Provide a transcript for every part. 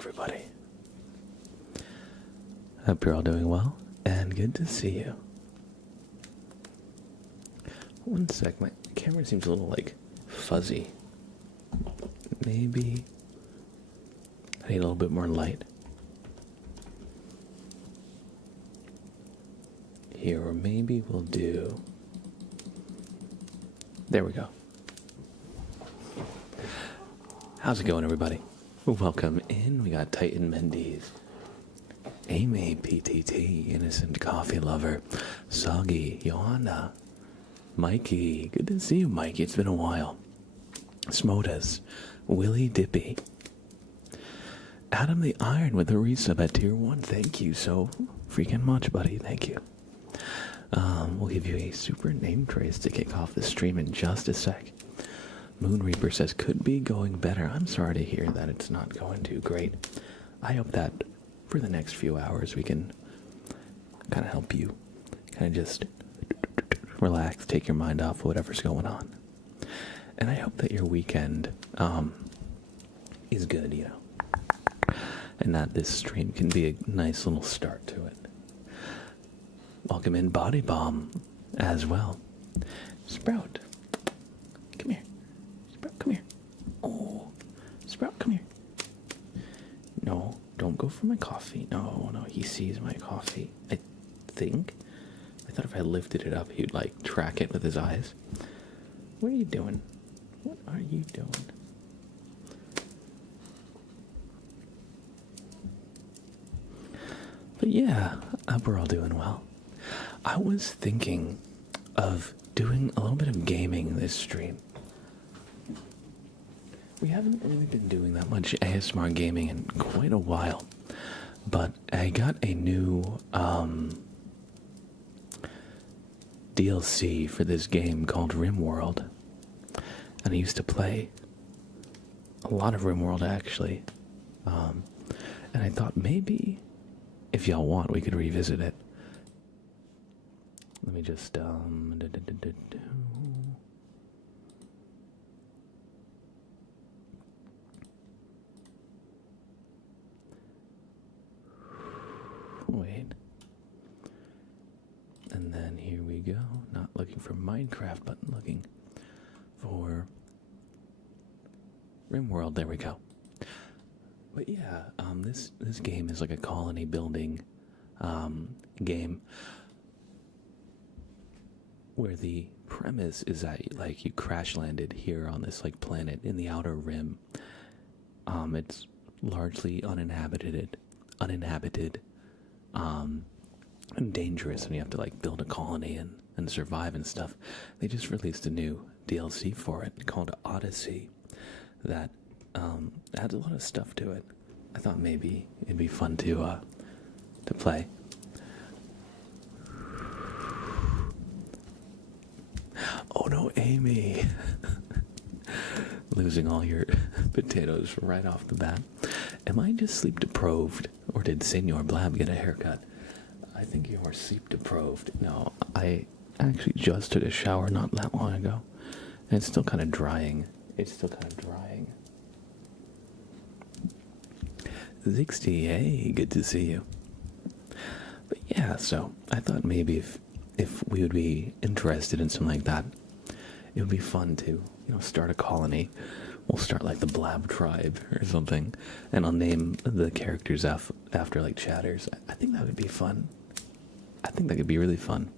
everybody. Hope you're all doing well, and good to see you. One sec, my camera seems a little, fuzzy. Maybe I need a little bit more light. Here, or maybe we'll do... There we go. How's it going, everybody? Welcome in. We got Titan Mendes, Amy PTT, Innocent Coffee Lover, Soggy, Johanna, Mikey. Good to see you, Mikey. It's been a while. Smotas, Willie Dippy, Adam the Iron with a resub at tier 1. Thank you so freaking much, buddy. Thank you. We'll give you a super name trace to kick off the stream in just a sec. Moon Reaper says, could be going better. I'm sorry to hear that it's not going too great. I hope that for the next few hours we can kind of help you kind of just relax, take your mind off whatever's going on. And I hope that your weekend is good, you know. And that this stream can be a nice little start to it. Welcome in Body Bomb as well. Sprout, come here. Sprout, come here. Oh, Sprout, come here. No, don't go for my coffee. No, he sees my coffee. I think. I thought if I lifted it up, he'd, track it with his eyes. What are you doing? What are you doing? But yeah, I hope we're all doing well. I was thinking of doing a little bit of gaming this stream. We haven't really been doing that much ASMR gaming in quite a while, but I got a new DLC for this game called RimWorld, and I used to play a lot of RimWorld actually, and I thought maybe if y'all want we could revisit it. Let me just wait. And then here we go. Not looking for Minecraft, but looking for RimWorld. There we go. But yeah, this game is like a colony building game where the premise is that you crash landed here on this planet in the outer rim. It's largely uninhabited, and dangerous, and you have to build a colony and survive and stuff. They just released a new DLC for it called Odyssey that adds a lot of stuff to it. I thought maybe it'd be fun to play. Oh no, Amy! Losing all your potatoes right off the bat. Am I just sleep deprived, or did Senor Blab get a haircut? I think you are sleep deprived. No, I actually just took a shower not that long ago, and it's still kind of drying. Zixty, hey, good to see you. But yeah, so I thought maybe if we would be interested in something like that, it would be fun to, start a colony. We'll start the Blab tribe or something, and I'll name the characters after chatters. I think that would be fun. I think that could be really fun.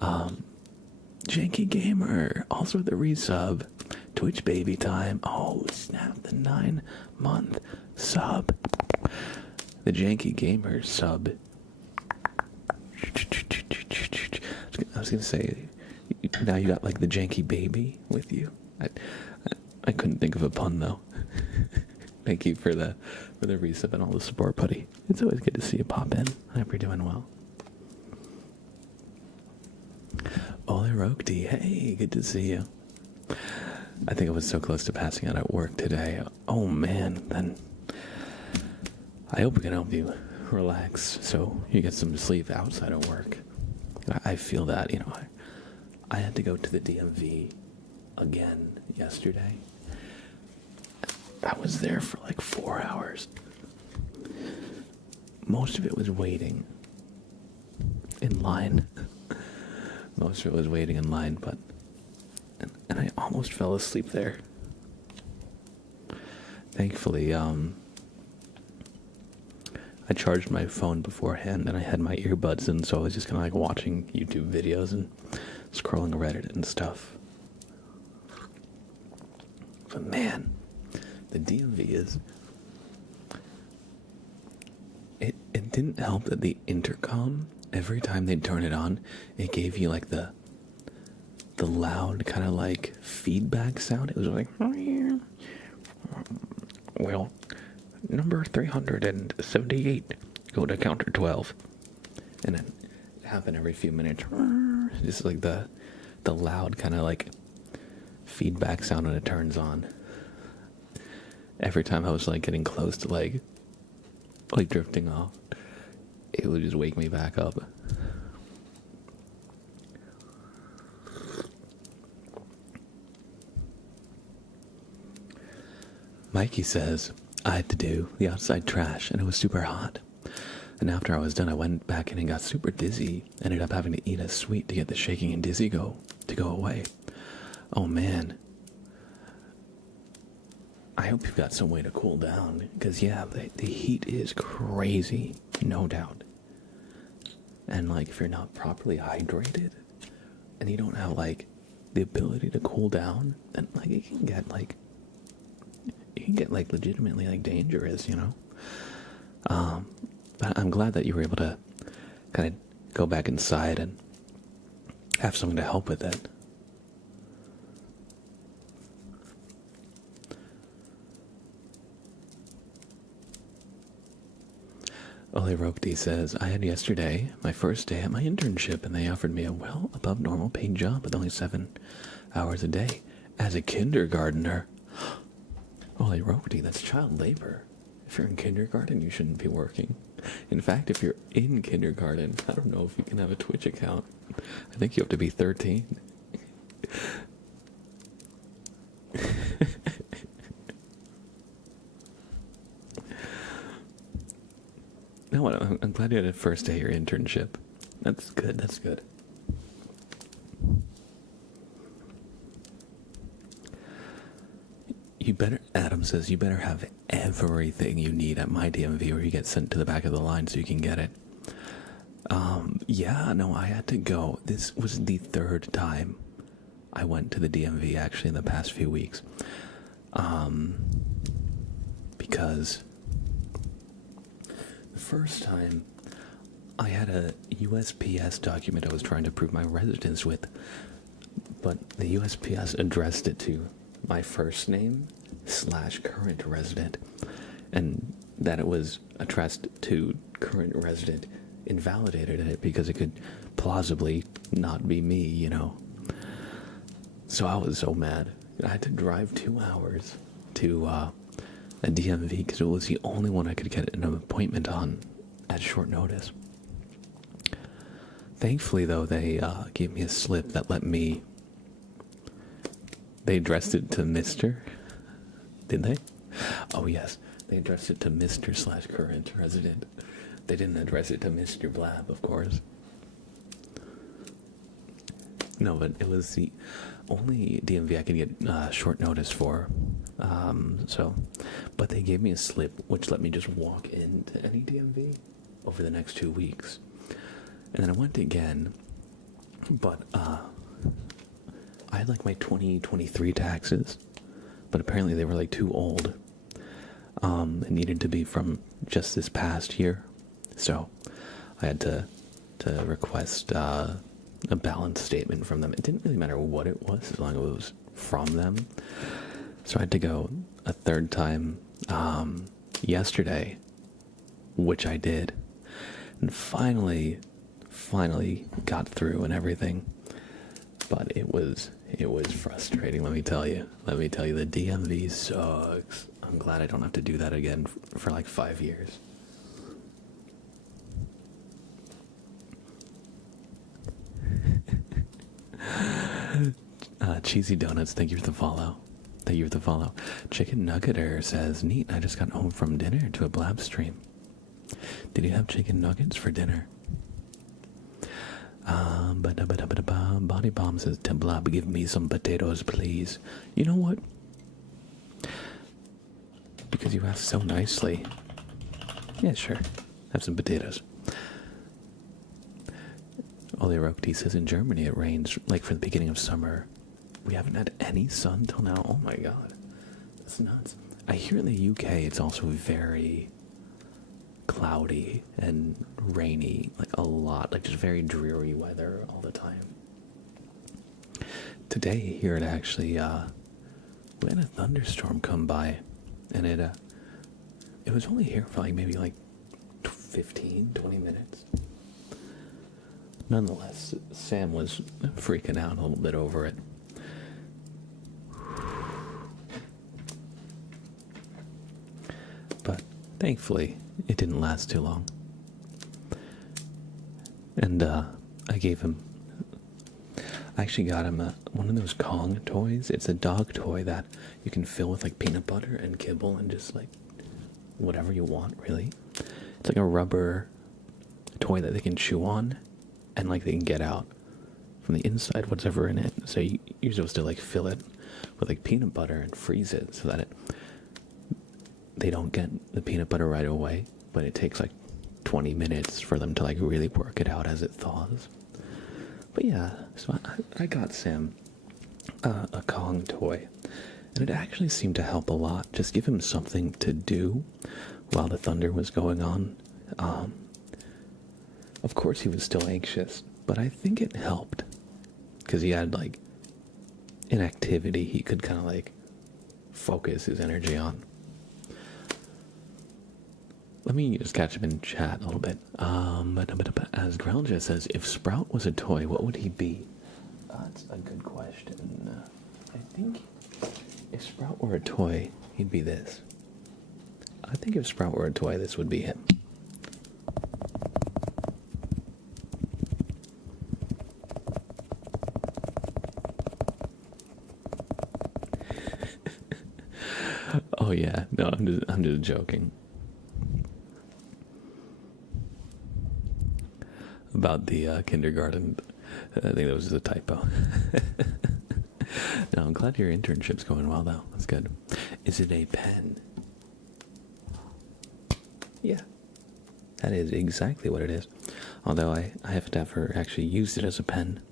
Janky Gamer, also the resub. Twitch baby time. Oh, snap, the 9-month sub. The Janky Gamer sub. I was gonna say, now you got the Janky baby with you. I couldn't think of a pun though. Thank you for the resub and all the support, buddy. It's always good to see you pop in. I hope you're doing well. Ole Rokti, hey, good to see you. I think I was so close to passing out at work today. Oh man, then I hope we can help you relax so you get some sleep outside of work. I feel that, I had to go to the DMV again yesterday. I was there for 4 hours. most of it was waiting in line. Most of it was waiting in line, but and I almost fell asleep there. Thankfully, I charged my phone beforehand and I had my earbuds in, so I was just kind of like watching YouTube videos and scrolling Reddit and stuff. But man, the DMV is... It didn't help that the intercom, every time they'd turn it on, it gave you like the loud kind of like feedback sound. It was like, well, number 378, go to counter 12. And then it happened every few minutes. Just like the loud kind of like feedback sound when it turns on. Every time I was like getting close to like drifting off, it would just wake me back up. Mikey says, I had to do the outside trash and it was super hot. And after I was done, I went back in and got super dizzy. Ended up having to eat a sweet to get the shaking and dizzy to go away. Oh man. I hope you've got some way to cool down. Because yeah, the heat is crazy. No doubt. And like if you're not properly hydrated and you don't have like the ability to cool down, then like it can get like legitimately like dangerous, you know. But I'm glad that you were able to kind of go back inside and have someone to help with it. Ole Rokti says, I had yesterday my first day at my internship and they offered me a well above normal paid job with only 7 hours a day as a kindergartner. Ole Rokti, that's child labor. If you're in kindergarten, you shouldn't be working. In fact, if you're in kindergarten, I don't know if you can have a Twitch account. I think you have to be 13. No, I'm glad you had a first day of your internship. That's good, that's good. Adam says, you better have everything you need at my DMV or you get sent to the back of the line so you can get it. Yeah, no, I had to go. This was the 3rd time I went to the DMV actually in the past few weeks. Because the first time I had a USPS document I was trying to prove my residence with, but the USPS addressed it to my first name / current resident, and that it was addressed to current resident invalidated it because it could plausibly not be me, you know. So I was so mad. I had to drive 2 hours to a DMV because it was the only one I could get an appointment on at short notice. Thankfully, though, they gave me a slip that let me... They addressed it to Mr. Did they? Oh, yes. They addressed it to Mr. / current resident. They didn't address it to Mr. Blab, of course. No, but it was the only DMV I could get short notice for. But they gave me a slip, which let me just walk into any DMV over the next 2 weeks. And then I went again, but I had like my 2023 taxes, but apparently they were like too old. It needed to be from just this past year. So I had to request a balance statement from them. It didn't really matter what it was as long as it was from them. So I had to go a 3rd time yesterday, which I did. And finally got through and everything. But it was frustrating, let me tell you. The DMV sucks. I'm glad I don't have to do that again for like 5 years. Cheesy Donuts, thank you for the follow. Chicken Nuggeter says, neat, I just got home from dinner to a Blab stream. Did you have chicken nuggets for dinner? Body Bomb says, Temblab, give me some potatoes, please. You know what? Because you asked so nicely. Yeah, sure. Have some potatoes. Ole Rokti says, in Germany it rains, like, for the beginning of summer. We haven't had any sun till now. Oh my god. That's nuts. I hear in the UK it's also very cloudy and rainy, like a lot, like just very dreary weather all the time. Today here it actually, we had a thunderstorm come by, and it was only here for like maybe like 15, 20 minutes. Nonetheless, Sam was freaking out a little bit over it. But thankfully, it didn't last too long. And I actually got him one of those Kong toys. It's a dog toy that you can fill with like peanut butter and kibble and just like whatever you want, really. It's like a rubber toy that they can chew on and like they can get out from the inside whatever in it. So you're supposed to like fill it with like peanut butter and freeze it so that they don't get the peanut butter right away, but it takes like 20 minutes for them to like really work it out as it thaws. But yeah, so I got Sam a Kong toy, and it actually seemed to help a lot. Just give him something to do while the thunder was going on. Of course he was still anxious, but I think it helped because he had like an activity he could kind of like focus his energy on. Let me just catch him in chat a little bit. As Grelja says, if Sprout was a toy, what would he be? That's a good question. I think if Sprout were a toy, he'd be this. I think if Sprout were a toy, this would be him. Oh yeah, no, I'm just joking. About the kindergarten. I think that was just a typo. No, I'm glad your internship's going well, though. That's good. Is it a pen? Yeah. That is exactly what it is. Although I haven't ever actually used it as a pen.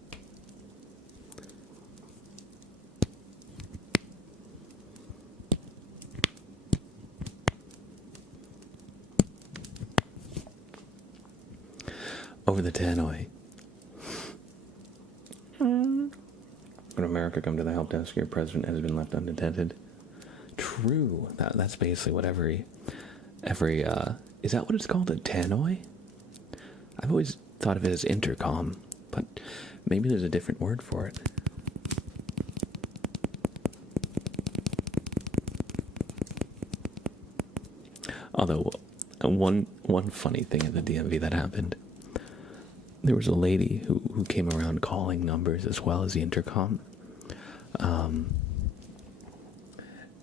Over the tannoy. When America come to the help desk, your president has been left undetected. True. That's basically what every is that what it's called, a tannoy? I've always thought of it as intercom, but maybe there's a different word for it. Although, one funny thing at the DMV that happened, there was a lady who came around calling numbers as well as the intercom.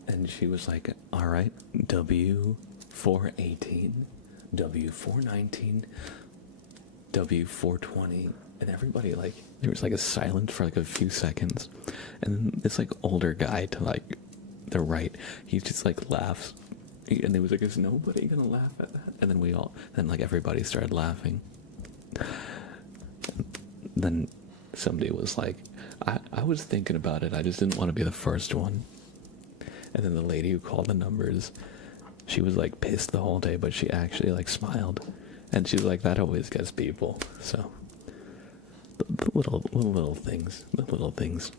And she was like, all right, W418, W419, W420. And everybody, like, there was like a silence for like a few seconds. And then this like older guy to like the right, he just like laughs. And they was like, is nobody gonna laugh at that? And then like everybody started laughing. Then somebody was like, I was thinking about it, I just didn't want to be the first one. And then the lady who called the numbers, she was like pissed the whole day, but she actually like smiled. And she's like, that always gets people. So, the little things, the little things.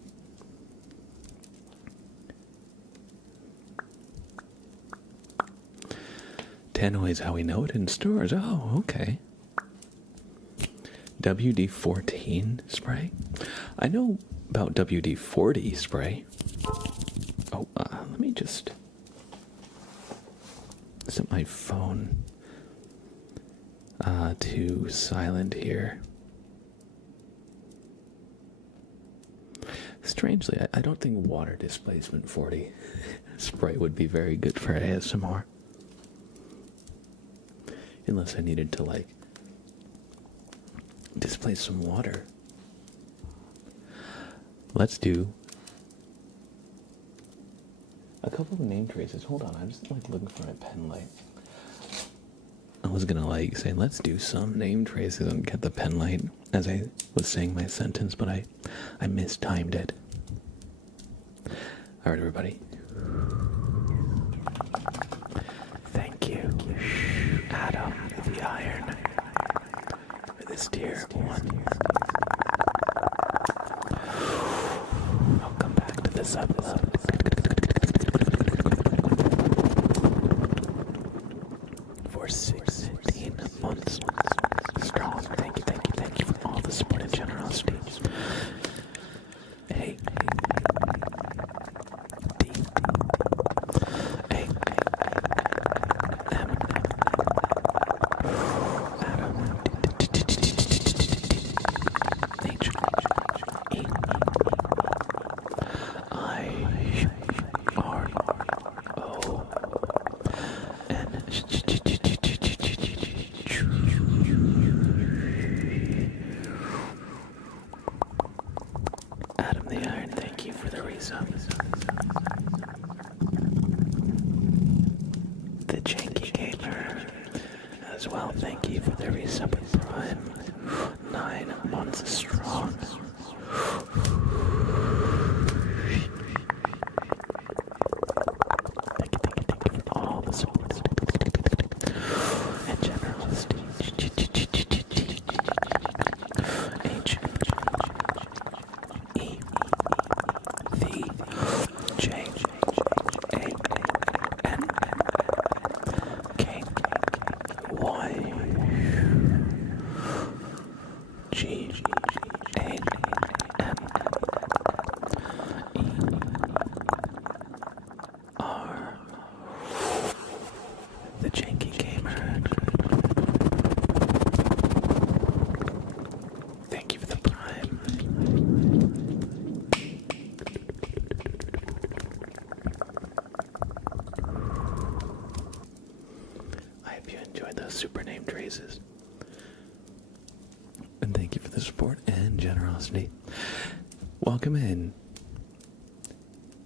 Tannoy is how we know it in stores. Oh, okay. WD-14 spray? I know about WD-40 spray. Oh, let me just set my phone to silent here. Strangely, I don't think water displacement 40 spray would be very good for ASMR. Unless I needed to, like, displace some water. Let's do a couple of name traces. Hold on, I'm just, like, looking for my pen light. I was gonna, like, say, let's do some name traces and get the pen light as I was saying my sentence, but I mistimed it. Alright, everybody. Thank you, Adam the Iron, for this tier 1. I'll come back to this episode. For 16 months strong. Thank you for all the support and generosity. Hey. D. A. M. Adam. H. E. I. R. O. N. Adam the Iron, thank you for the resub. The Janky Gamer as well, thank you for the resub Prime. 9 months strong. Thank you for all the support and generosity. H. E. V. J. A. N. K. Y. G. A. M. E. R. The Janky Gamer. Thank you for the Prime. I hope you enjoyed those super name traces. And thank you for the support and generosity. Welcome in,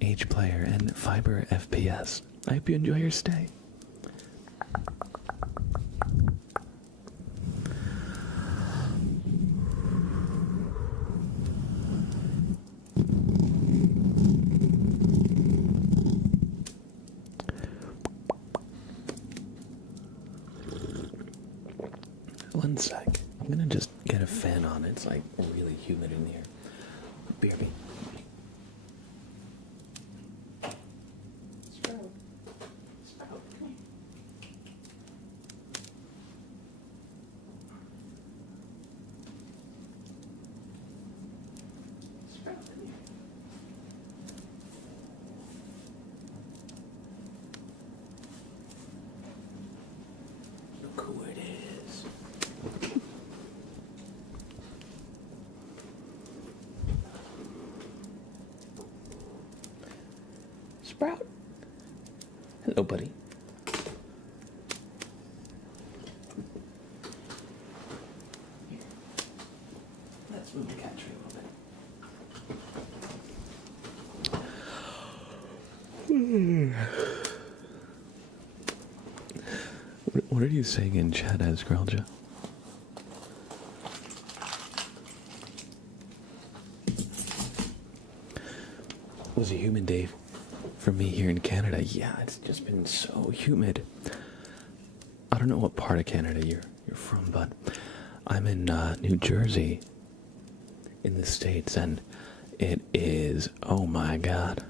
H Player and Fiber FPS. I hope you enjoy your stay. One sec. I'm gonna just get a fan on. It's like really humid in here. BRB. Sprout. Sprout, come here. Sprout, come here. Look who it is. Sprout. Hello, buddy. Here. Let's move the cat tree a little bit. What are you saying in chat as Grelja? It was a humid day for me here in Canada. Yeah, it's just been so humid. I don't know what part of Canada you're from, but I'm in New Jersey in the States, and it is, oh my God.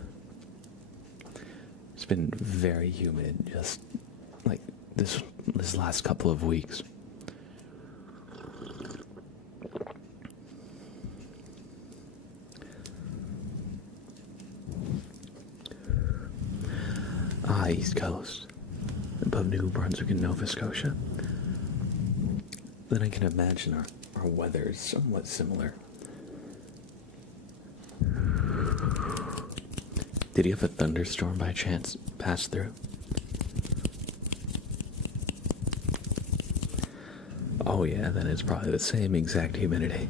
It's been very humid, just like this last couple of weeks. East Coast, above New Brunswick and Nova Scotia. Then I can imagine our weather is somewhat similar. Did you have a thunderstorm by chance pass through? Oh yeah, then it's probably the same exact humidity.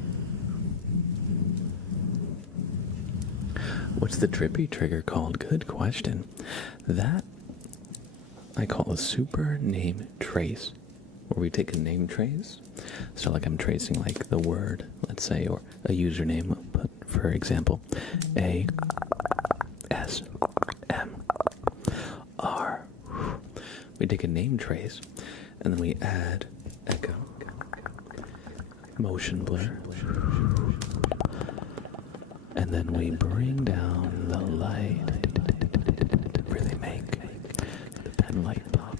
What's the trippy trigger called? Good question. That I call a super name trace, where we take a name trace. So like I'm tracing like the word, let's say, or a username, but for example, ASMR. We take a name trace, and then we add echo, motion blur, and then we bring down the light to really make the pen light pop.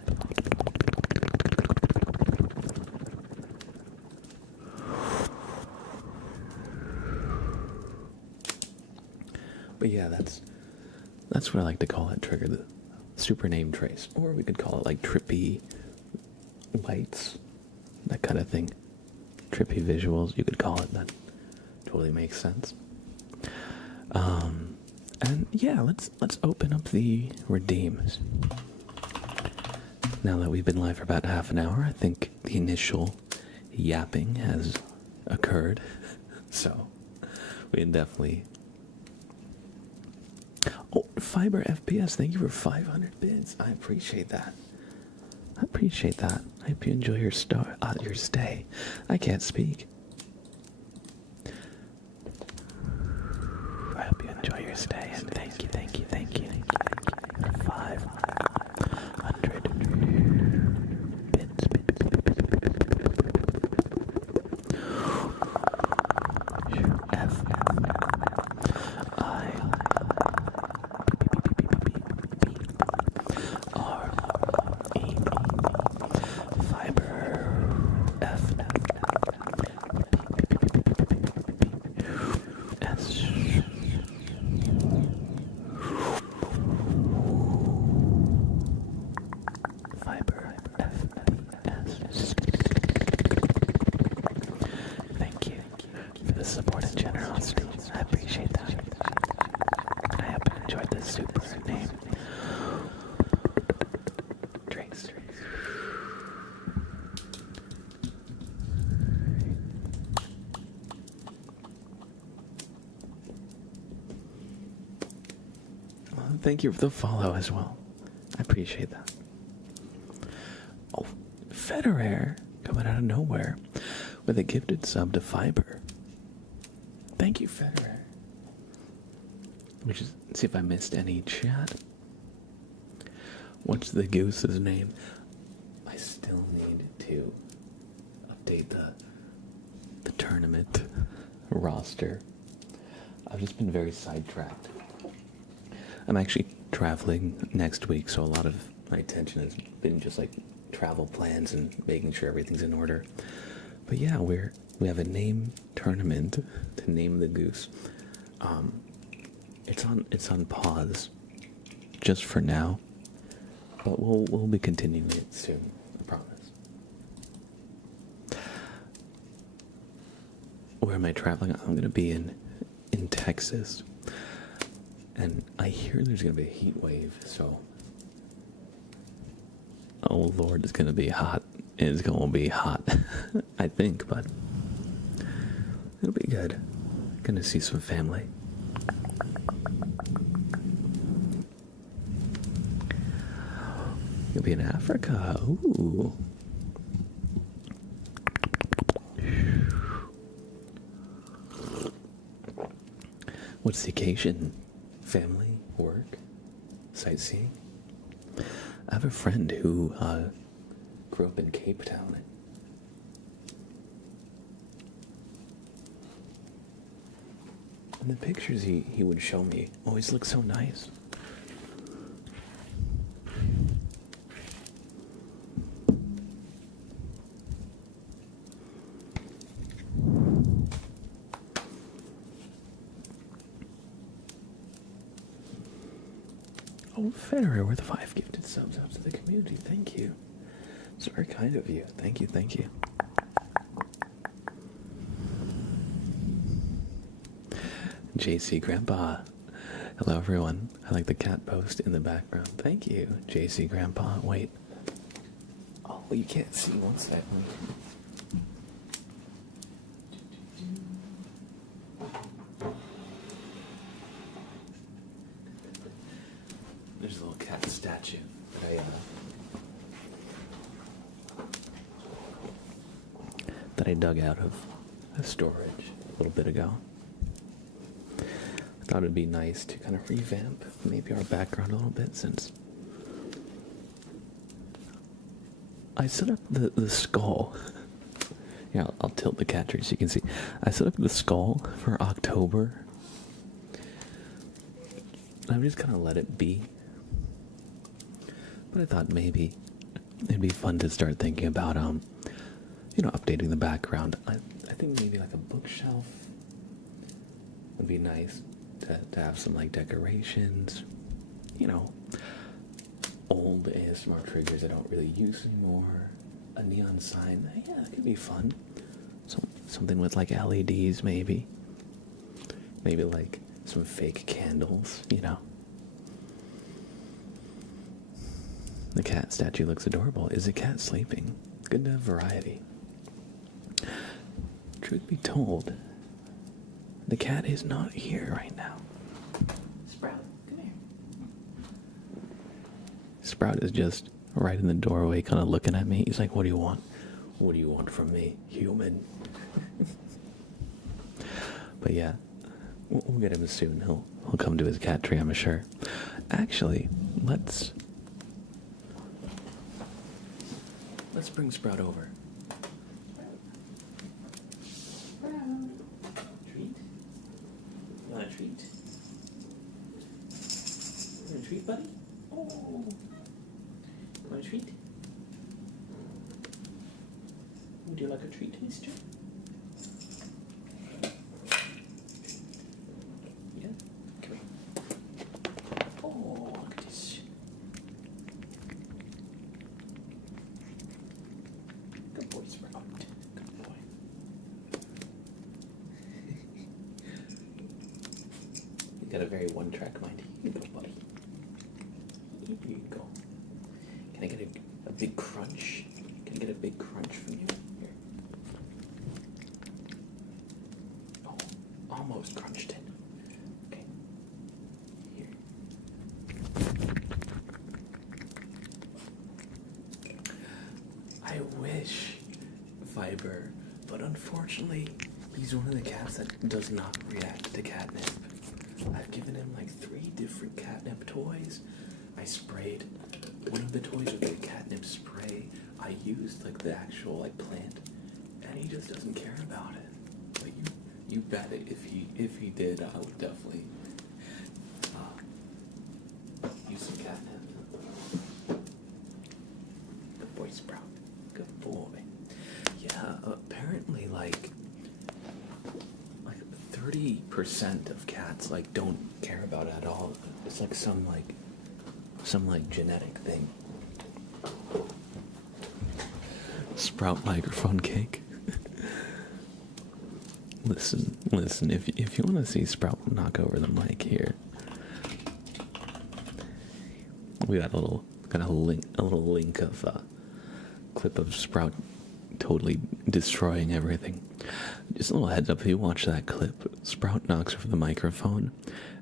But yeah, that's what I like to call that trigger, the super name trace. Or we could call it like trippy lights, that kind of thing. Trippy visuals, you could call it. That totally makes sense. And yeah, let's open up the redeems. Now that we've been live for about half an hour, I think the initial yapping has occurred. So we can definitely. Oh, Fiber FPS, thank you for 500 bits. I appreciate that. I appreciate that. I hope you enjoy your stay. I can't speak. I hope you enjoy your stay, and thank you. For 500 bits. Support and generosity. I appreciate that. I hope you enjoyed this super name trace. Well, thank you for the follow as well. I appreciate that. Oh, Federer coming out of nowhere with a gifted sub to Fiber. Thank you, Federer. Let me just see if I missed any chat. What's the goose's name? I still need to update the tournament roster. I've just been very sidetracked. I'm actually traveling next week, so a lot of my attention has been just like travel plans and making sure everything's in order. But yeah, we have a name tournament to name the goose. It's on pause just for now, but we'll be continuing it soon. I promise. Where am I traveling? I'm gonna be in Texas, and I hear there's gonna be a heat wave. So, oh Lord, it's gonna be hot. It's gonna be hot, I think, but it'll be good. Gonna see some family. You'll be in Africa. Ooh. What's the occasion? Family? Work? Sightseeing? I have a friend who grew up in Cape Town. And the pictures he would show me always look so nice. Oh, Federer with 5 gifted subs out to the community. Thank you. It's very kind of you. Thank you. JC Grandpa. Hello, everyone. I like the cat post in the background. Thank you, JC Grandpa. Wait. Oh, you can't see. One second. that I dug out of storage a little bit ago. I thought it'd be nice to kind of revamp maybe our background a little bit, since I set up the skull. Yeah, I'll tilt the cat tree so you can see. I set up the skull for October. I've just kind of let it be. But I thought maybe it'd be fun to start thinking about, updating the background. I think maybe like a bookshelf would be nice to have some like decorations. Old ASMR triggers I don't really use anymore. A neon sign. Yeah, that could be fun. Something with like LEDs maybe. Maybe like some fake candles, The cat statue looks adorable. Is the cat sleeping? Good to have variety. Truth be told, the cat is not here right now. Sprout, come here. Sprout is just right in the doorway, kind of looking at me. He's like, what do you want? What do you want from me, human? But yeah, we'll get him soon. He'll come to his cat tree, I'm sure. Actually, let's bring Sprout over. Sprout. Treat? You want a treat? You want a treat, buddy? Oh. You want a treat? Would you like a treat, mister? Yeah? Come here. Oh, look at this. Good boy, Sprout. Good boy. You got a very one-track mind. Here you go, buddy. Here you go. Can I get a big crunch? Can I get a big crunch from you? Here. Oh, almost crunched it. Okay. Here. I wish Fiber, but unfortunately, he's one of the cats that does not react to catnip. I've given him like 3 different catnip toys. I sprayed one of the toys with the catnip spray. I used like the actual like plant, and he just doesn't care about it. But you bet it, if he did, I would definitely use some catnip. Good boy, Sprout. Good boy. Yeah, apparently like 30% of cats like don't care about it at all. It's like some genetic thing. Sprout microphone cake. Listen, if you want to see Sprout knock over the mic here, we got a little link of clip of Sprout totally destroying everything. Just a little heads up, if you watch that clip, Sprout knocks over the microphone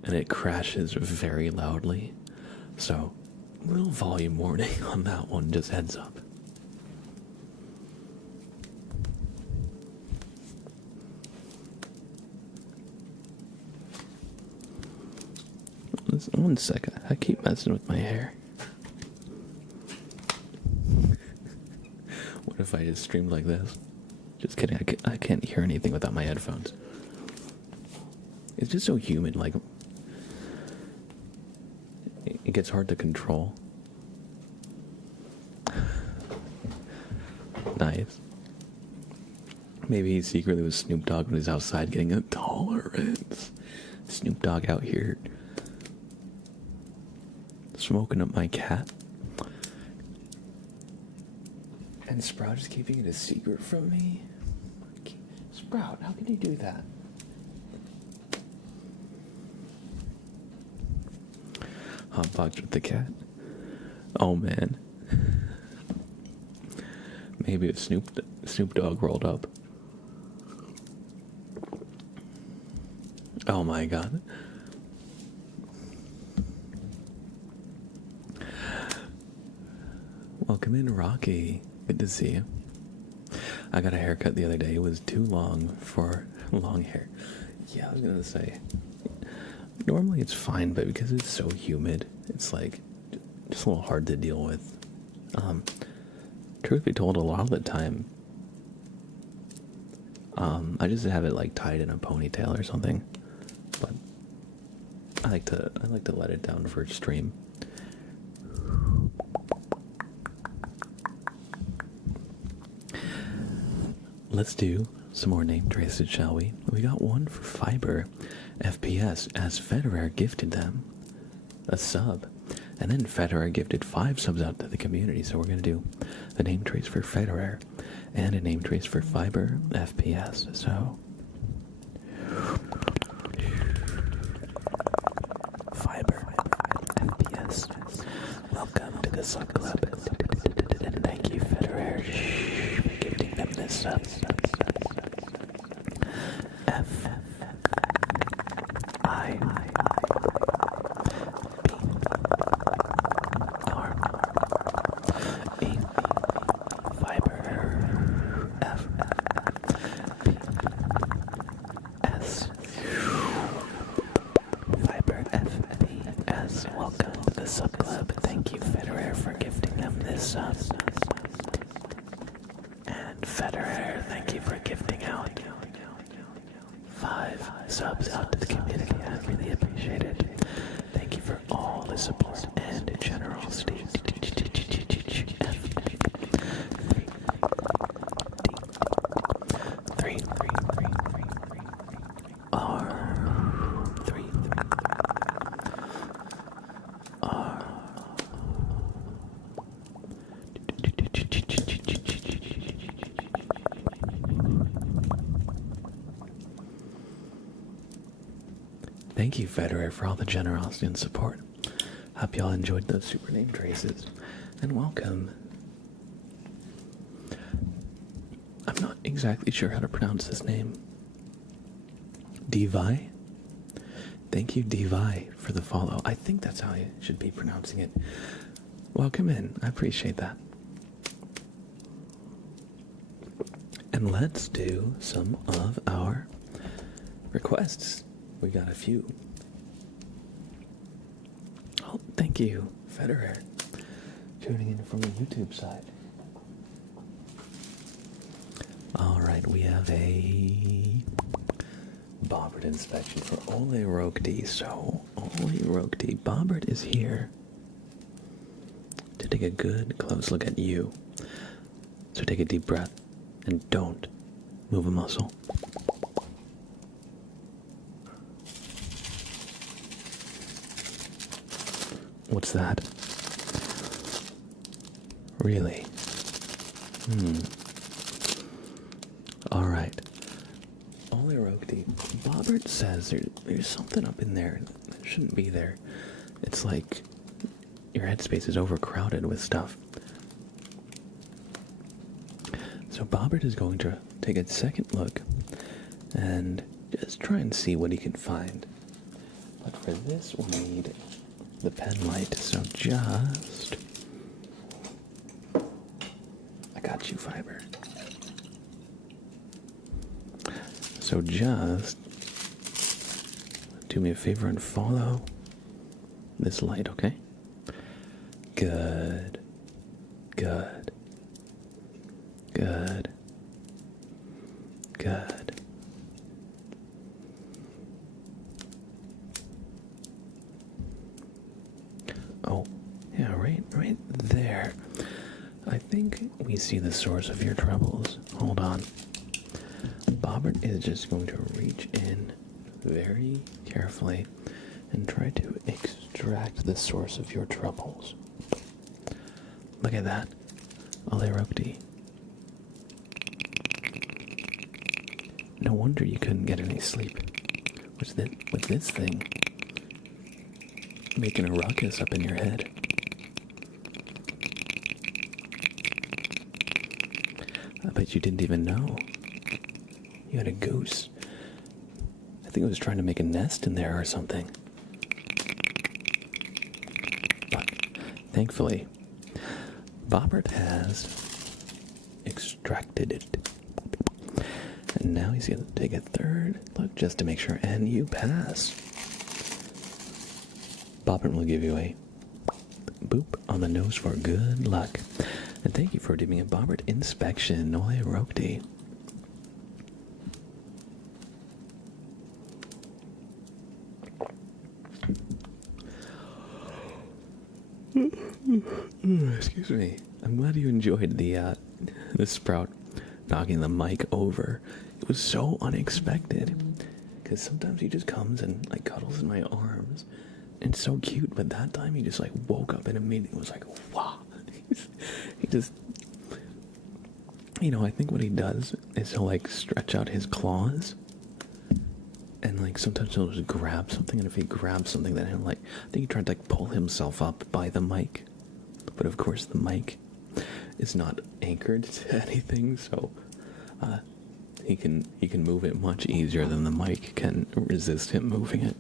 and it crashes very loudly. So, little volume warning on that one, just heads up. One second, I keep messing with my hair. What if I just streamed like this? Just kidding, I can't hear anything without my headphones. It's just so humid, like, it gets hard to control. Nice. Maybe he secretly was Snoop Dogg when he's outside getting a tolerance. Snoop Dogg out here smoking up my cat. And Sprout is keeping it a secret from me? Sprout, how can you do that? Hotbox with the cat. Oh man. Maybe if Snoop Dogg rolled up. Oh my god. Welcome in, Rocky. Good to see you. I got a haircut the other day. It was too long for long hair. Yeah, I was gonna say. Normally it's fine, but because it's so humid, it's like just a little hard to deal with. Truth be told, a lot of the time, I just have it like tied in a ponytail or something. But I like to let it down for stream. Let's do some more name traces, shall we? We got one for Fiber FPS, as Federer gifted them a sub. And then Federer gifted 5 subs out to the community, so we're going to do the name trace for Federer and a name trace for Fiber FPS. So, Fiber FPS, welcome to the sub club. And thank you, Federer, for gifting them this sub. F I B R E Fiber F P S Fiber FPS. Welcome to the sub club. Thank you, Federer, for gifting them this sub. And Federer, thank you for gifting out 5 subs out to the community. I really appreciate it. Thank you for all the support and generosity. Three R 3 R. Thank you, Federer, for all the generosity and support. Hope y'all enjoyed those super name traces. And welcome. I'm not exactly sure how to pronounce this name. Devi? Thank you, Devi, for the follow. I think that's how I should be pronouncing it. Welcome in. I appreciate that. And let's do some of our requests. We got a few. Oh, thank you, Federer, tuning in from the YouTube side. Alright, we have a Bobbert inspection for Ole Rokti. So, Ole Rokti, Bobbert is here to take a good close look at you. So take a deep breath and don't move a muscle. What's that? Really? Alright. Ole Rokti, Bobbert says there's something up in there that shouldn't be there. It's like your headspace is overcrowded with stuff. So Bobbert is going to take a second look and just try and see what he can find. But for this, we'll need the pen light, so just... I got you, Fiber. So just do me a favor and follow this light, okay? Good. Good. Good. Good. Oh, yeah, right there. I think we see the source of your troubles. Hold on. Bobbert is just going to reach in very carefully and try to extract the source of your troubles. Look at that. Ole Rokti. No wonder you couldn't get any sleep. With this thing making a ruckus up in your head. I bet you didn't even know. You had a goose. I think it was trying to make a nest in there or something. But thankfully, Bobbert has extracted it. And now he's going to take a third look just to make sure, and you pass. Bobbert will give you a boop on the nose for good luck. And thank you for doing a Bobbert inspection, Noy Rokti. Excuse me. I'm glad you enjoyed the Sprout knocking the mic over. It was so unexpected. Because sometimes he just comes and like cuddles in my arms. And it's so cute, but that time he just like woke up and immediately was like, wow. He just, I think what he does is he'll like stretch out his claws. And like sometimes he'll just grab something, and if he grabs something, then he'll like, I think he tried to like pull himself up by the mic. But of course the mic is not anchored to anything, so he can move it much easier than the mic can resist him moving it.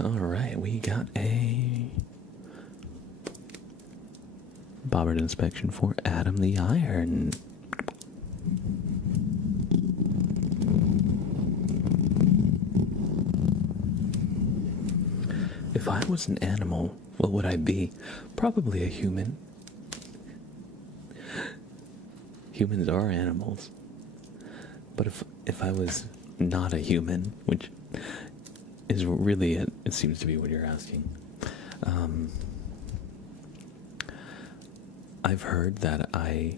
Alright, we got a Bobbert inspection for Adam the Iron. If I was an animal, what would I be? Probably a human. Humans are animals. But if I was not a human, which is really it seems to be what you're asking. I've heard that I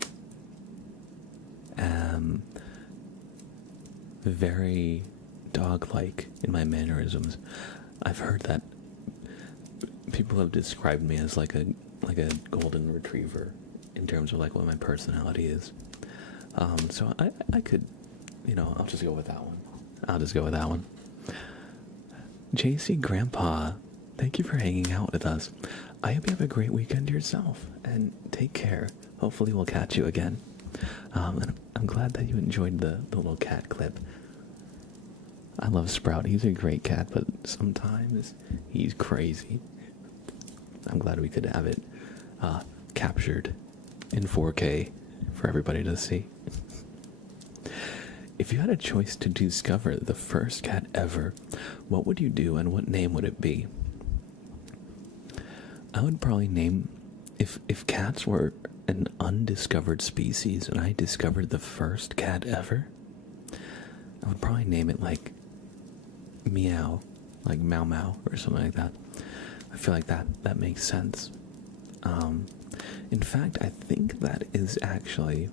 am very dog-like in my mannerisms. I've heard that people have described me as like a golden retriever in terms of like what my personality is. So I could, I'll just go with that one. JC Grandpa, thank you for hanging out with us. I hope you have a great weekend yourself, and take care. Hopefully we'll catch you again. And I'm glad that you enjoyed the little cat clip. I love Sprout. He's a great cat, but sometimes he's crazy. I'm glad we could have it captured in 4K for everybody to see. If you had a choice to discover the first cat ever, what would you do and what name would it be? I would probably name, if cats were an undiscovered species and I discovered the first cat ever, I would probably name it like Meow, like Meow Meow or something like that. I feel like that makes sense. In fact, I think that is actually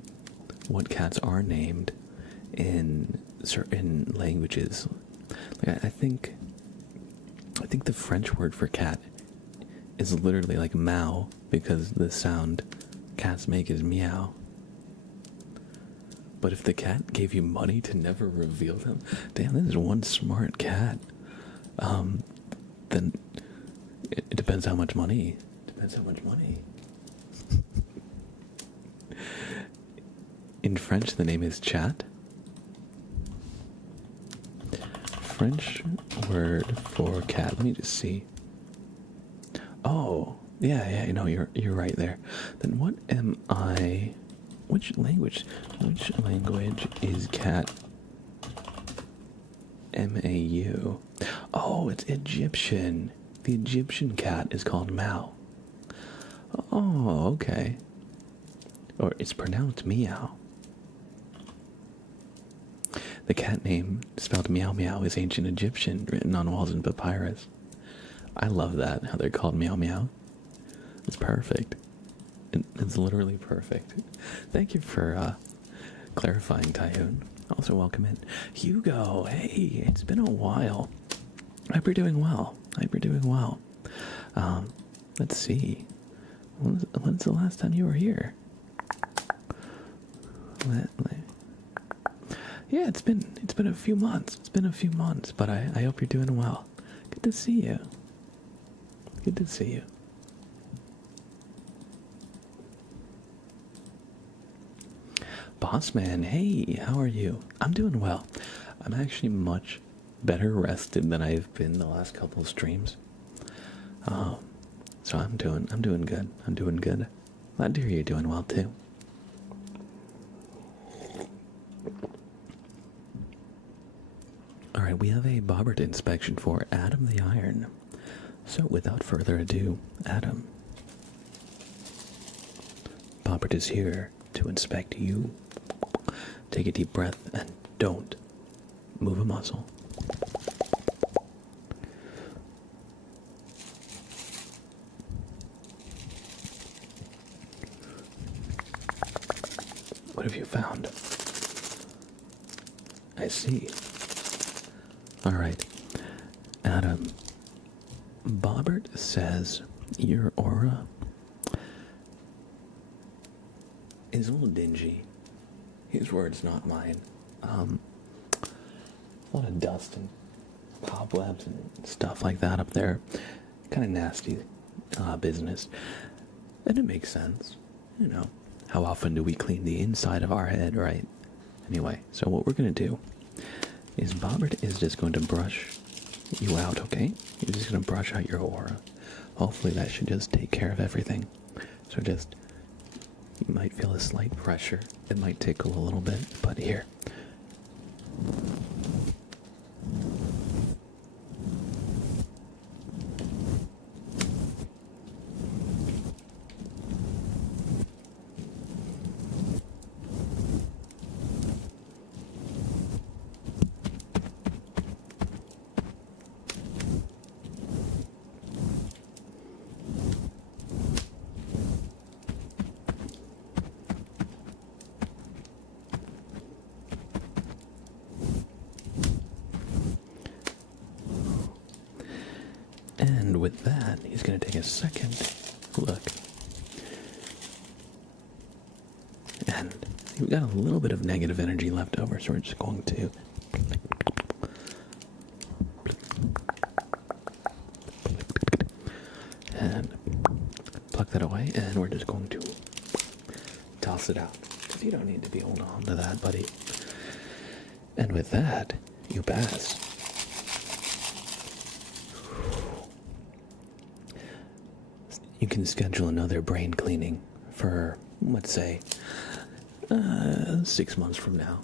what cats are named in certain languages. Like I think the French word for cat is literally like meow, because the sound cats make is meow. But if the cat gave you money to never reveal them, damn, this is one smart cat. Then it depends how much money. In French, the name is chat. French word for cat. Let me just see. Oh, yeah, you're right there. Then what am I? Which language is cat? MAU. Oh, it's Egyptian. The Egyptian cat is called Mao. Oh, okay. Or it's pronounced meow. The cat name, spelled meow meow, is ancient Egyptian, written on walls in papyrus. I love that, how they're called meow meow. It's perfect. It's literally perfect. Thank you for clarifying, Tyhoon. Also welcome in. Hugo, hey, it's been a while. I hope you're doing well. Let's see. When's the last time you were here? Yeah, it's been a few months. But I hope you're doing well. Good to see you. Bossman, hey, how are you? I'm doing well. I'm actually much, better rested than I've been the last couple of streams. So I'm doing good. I'm doing good. Glad to hear you're doing well too. All right, we have a Bobbert inspection for Adam the Iron. So without further ado, Adam, Bobbert is here to inspect you. Take a deep breath and don't move a muscle. What have you found? I see. All right, Adam. Bobbert says your aura is a little dingy. His words, not mine. A lot of dust and cobwebs and stuff like that up there. Kind of nasty business. And it makes sense. You know, how often do we clean the inside of our head, right? Anyway, so what we're going to do is Bobbert is just going to brush you out, okay? He's just going to brush out your aura. Hopefully that should just take care of everything. So just, you might feel a slight pressure. It might tickle a little bit, but here. And with that, he's going to take a second look. And we've got a little bit of negative energy left over, so we're just going to and pluck that away, and we're just going to toss it out. Because you don't need to be holding on to that, buddy. And with that, you pass. You can schedule another brain cleaning for, let's say, 6 months from now.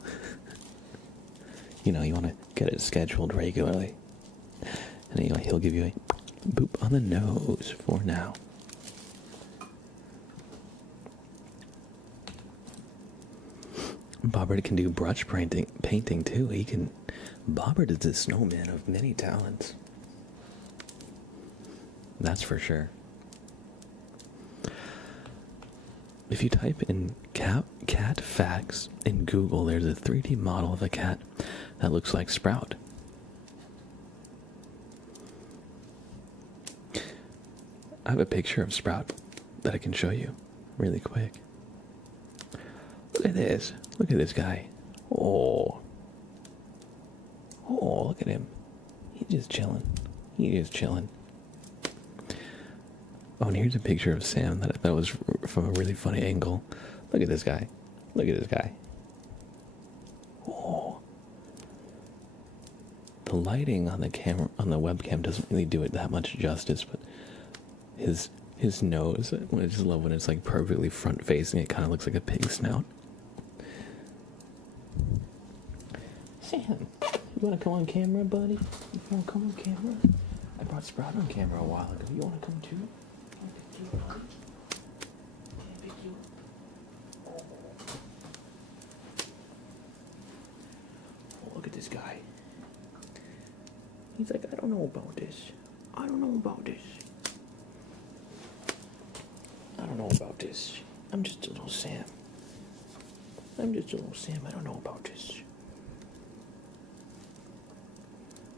You know, you want to get it scheduled regularly. And anyway, he'll give you a boop on the nose for now. Bobbert can do brush painting too. Bobbert is a snowman of many talents. That's for sure. If you type in cat facts in Google, there's a 3D model of a cat that looks like Sprout. I have a picture of Sprout that I can show you really quick. Look at this. Look at this guy. Oh, look at him. He's just chilling. Oh, and here's a picture of Sam that was from a really funny angle. Look at this guy. Oh. The lighting on the camera, on the webcam, doesn't really do it that much justice, but his nose, I just love when it's like perfectly front facing. It kind of looks like a pig snout. Sam, you want to come on camera, buddy? You want to come on camera? I brought Sprout on camera a while ago. You want to come too? Oh, look at this guy. He's like, I don't know about this. I don't know about this. I'm just a little Sam. I don't know about this.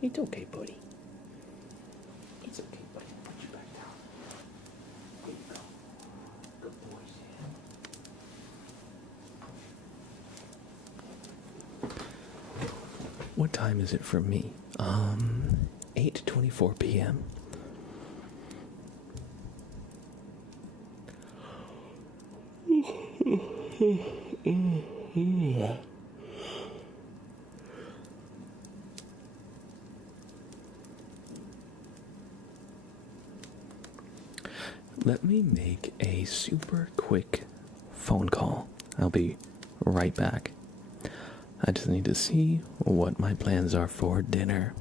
It's okay, buddy. It's okay, buddy. Put you back down. Here you go. Good boy, Sam. What time is it for me? 8:24 p.m. let me make a super quick phone call. I'll be right back. I just need to see what my plans are for dinner.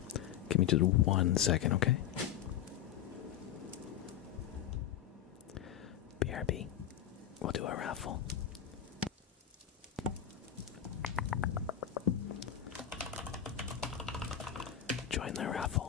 Give me just 1 second, okay? BRB. We'll do a raffle. Join the raffle.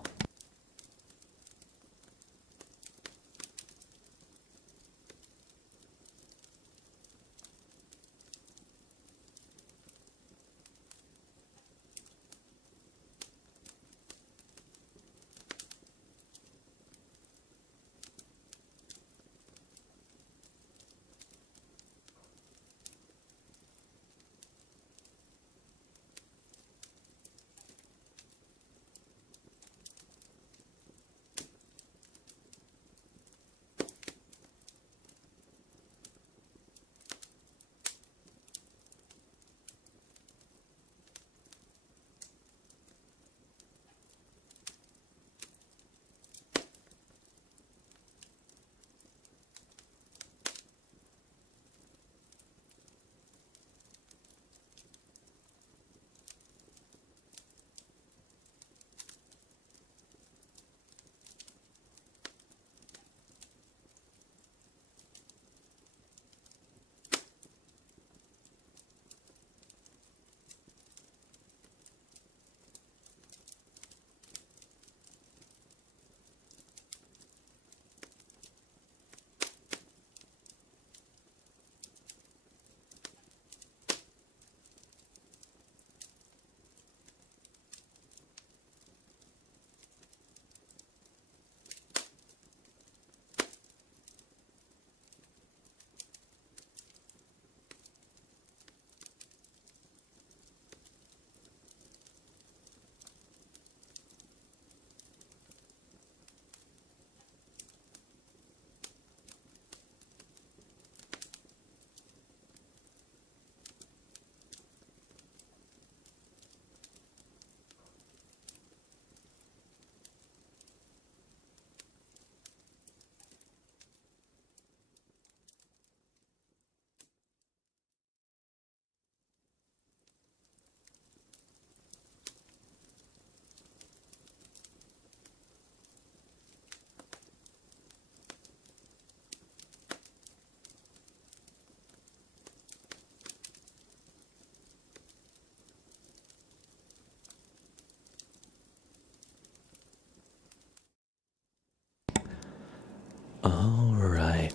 All right.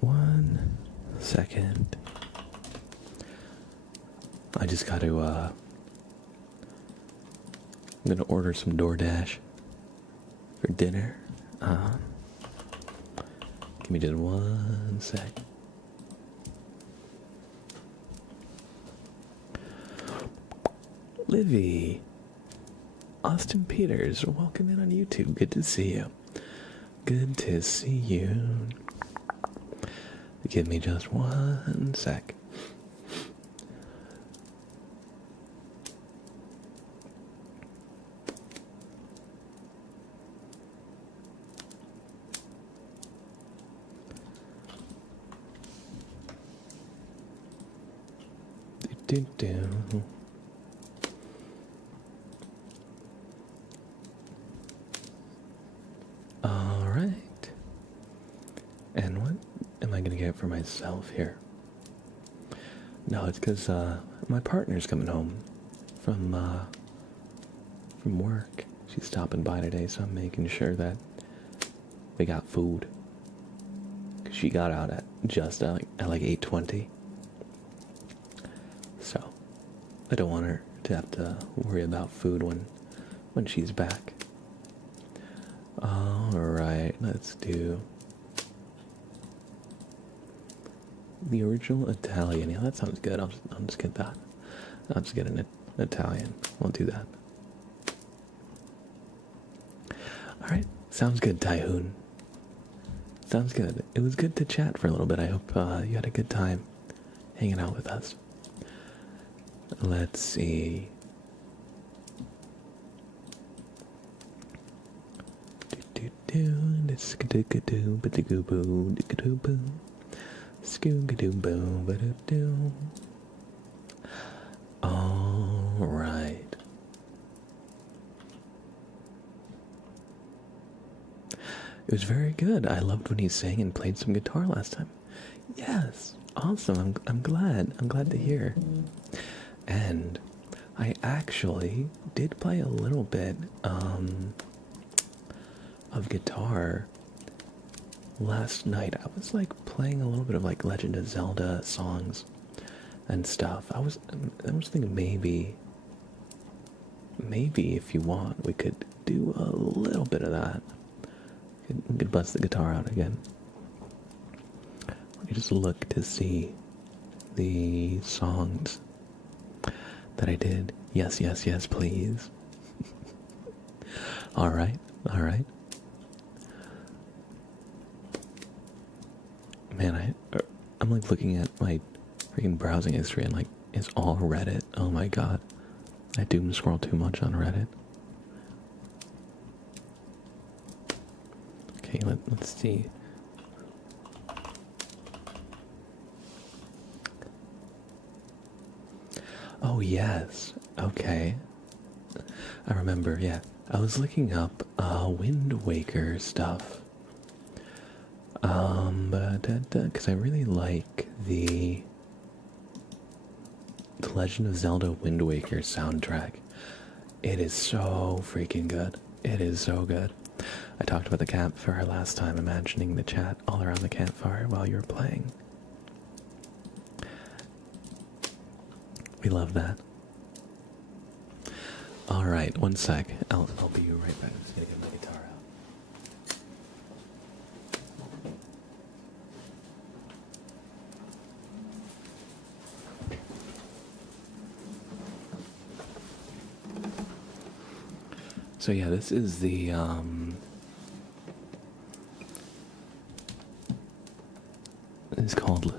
1 second. I just got to, I'm gonna order some DoorDash for dinner. Give me just 1 sec. Livy. Austin Peters, welcome in on YouTube. Good to see you. Good to see you. Give me just 1 sec. Do. All right. And what am I gonna get for myself here? No, it's because my partner's coming home from work. She's stopping by today, so I'm making sure that we got food. 'Cause she got out at just at like 8:20. So I don't want her to have to worry about food when she's back. All right, let's do the original Italian. Yeah, that sounds good. I'll just get that. I'll just get an Italian. We'll do that. All right, sounds good, Tyhoon. Sounds good. It was good to chat for a little bit. I hope you had a good time hanging out with us. Let's see. Skadoo, badoo, boo, doo, boo. Skoo-gadoo, boo, badoo. All right. It was very good. I loved when he sang and played some guitar last time. Yes, awesome. I'm glad. I'm glad to hear. And I actually did play a little bit of guitar last night. I was like playing a little bit of like Legend of Zelda songs and stuff. I was thinking maybe if you want, we could do a little bit of that. We could bust the guitar out again. Let me just look to see the songs that I did. Yes, yes, yes, please. All right, all right. Man, I'm like looking at my freaking browsing history and like it's all Reddit. Oh my god. I doom scroll too much on Reddit. Okay, let's see. Oh yes. Okay. I remember, yeah. I was looking up Wind Waker stuff. Because I really like the Legend of Zelda Wind Waker soundtrack. It is so freaking good. It is so good. I talked about the campfire last time, imagining the chat all around the campfire while you were playing. We love that. Alright, one sec. I'll be right back. I'm just gonna get my guitar out. So yeah, this is the it's called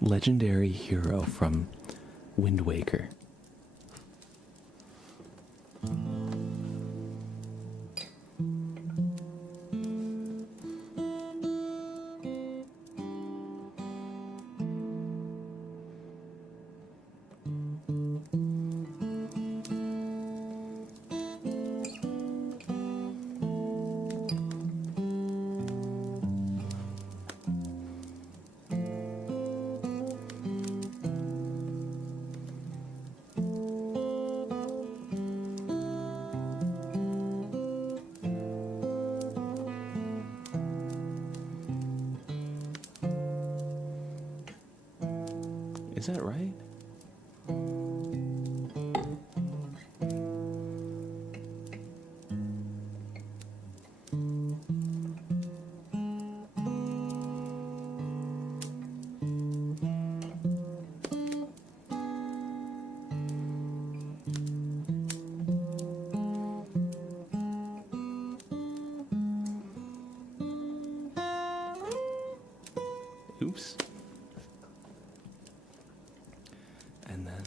Legendary Hero from Wind Waker. Is that right? Oops. And then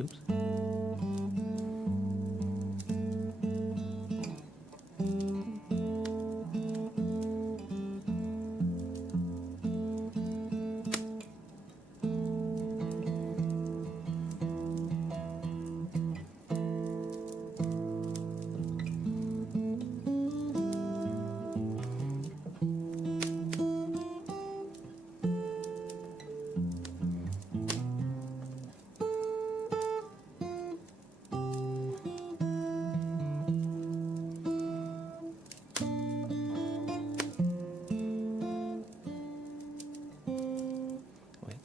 oops. Wait.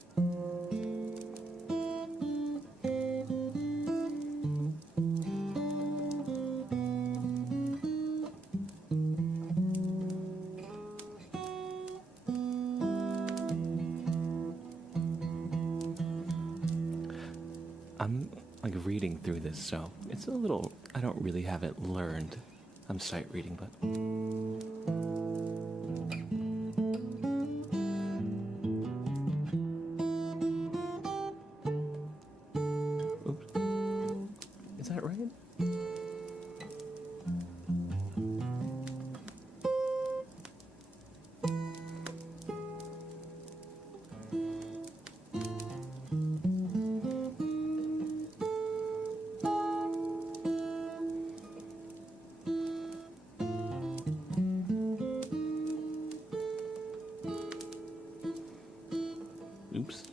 I'm like reading through this, so it's a little, I don't really have it learned. I'm sight reading, but oops. Is Oops.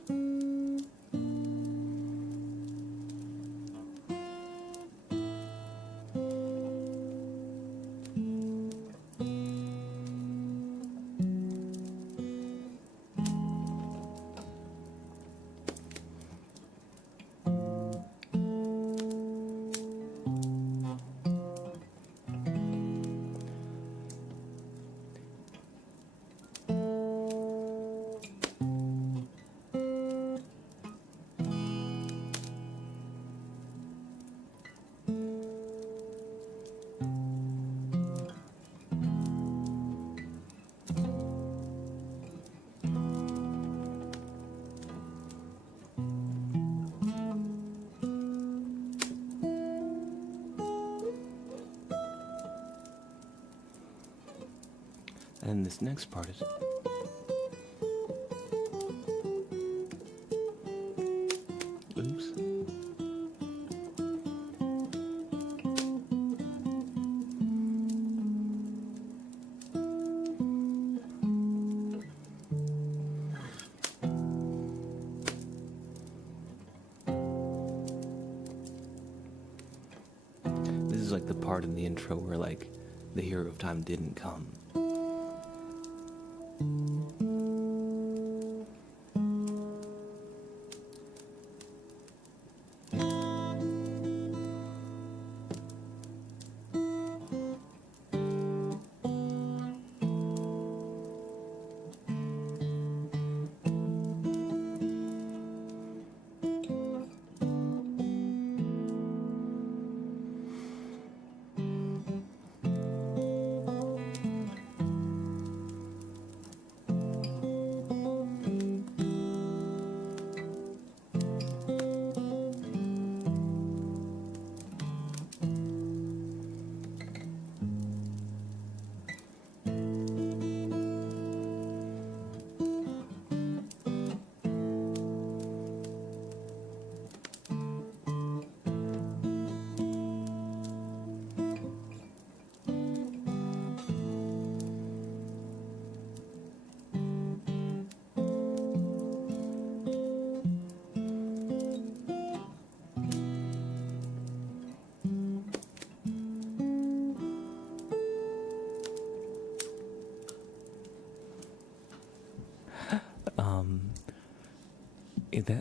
And this next part is... Oops. This is like the part in the intro where like the hero of time didn't come.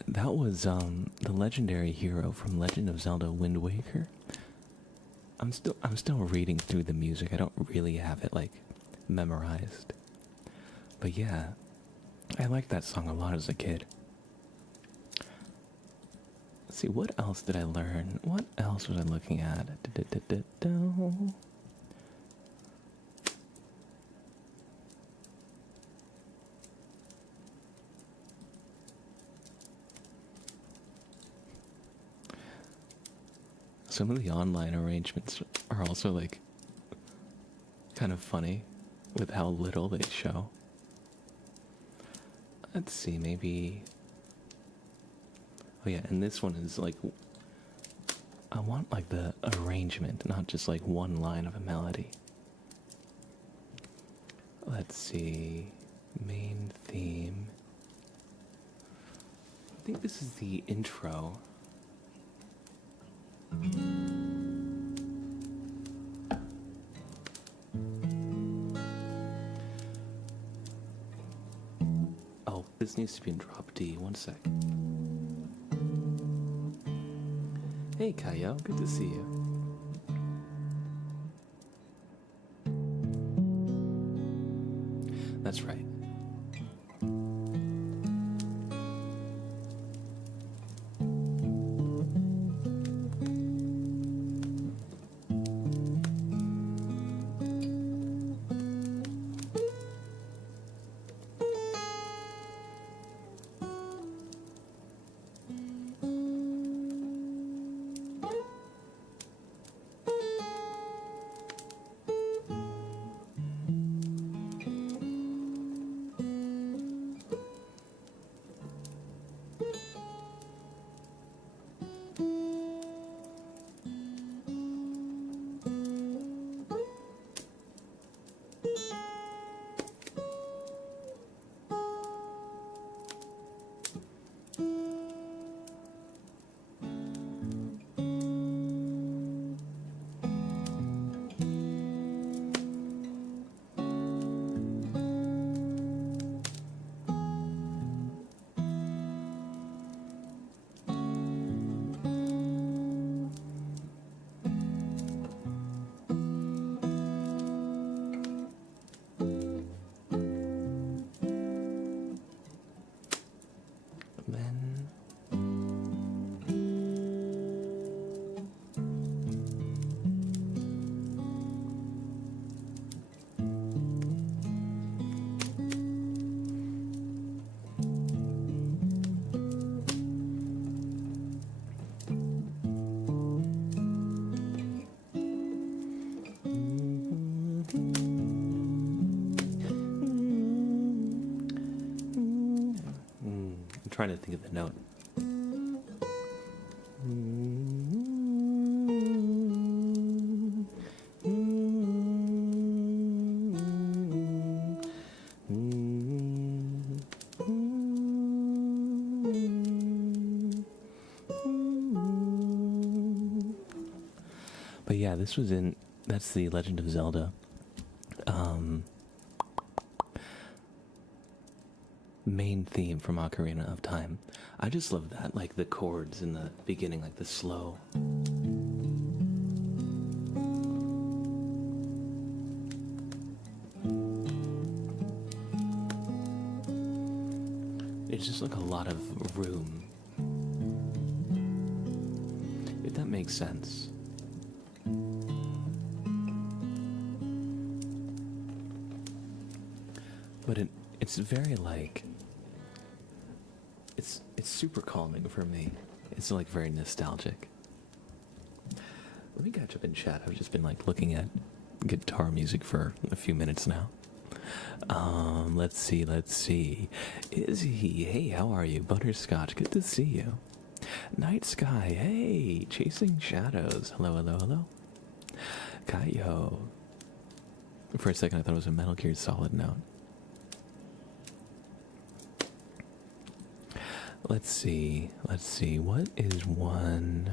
That was the legendary hero from Legend of Zelda Wind Waker. I'm still reading through the music. I don't really have it like memorized. But yeah, I liked that song a lot as a kid. Let's see, what else did I learn? What else was I looking at? Some of the online arrangements are also like kind of funny with how little they show. Let's see, maybe... Oh yeah, and this one is like... I want like the arrangement, not just like one line of a melody. Let's see... Main theme... I think this is the intro. Oh, this needs to be in drop D. One sec. Hey, Kaio. Good to see you. That's right. trying to think of the note. But yeah, this was in, that's the Legend of Zelda. Main theme from Ocarina of Time. I just love that, like the chords in the beginning, like the slow. It's just like a lot of room. If that makes sense. But it's very like, it's super calming for me. It's like very nostalgic. Let me catch up in chat. I've just been like looking at guitar music for a few minutes now. Let's see. Izzy, hey, how are you? Butterscotch, good to see you. Night Sky, hey, Chasing Shadows. Hello. Kaio. For a second I thought it was a Metal Gear Solid note. Let's see, what is one?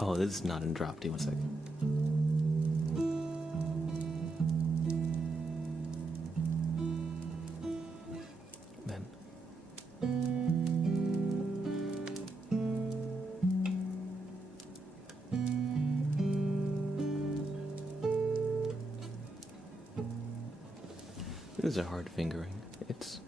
Oh, this is not in drop D. 1 second. Then. This is a hard fingering. It's.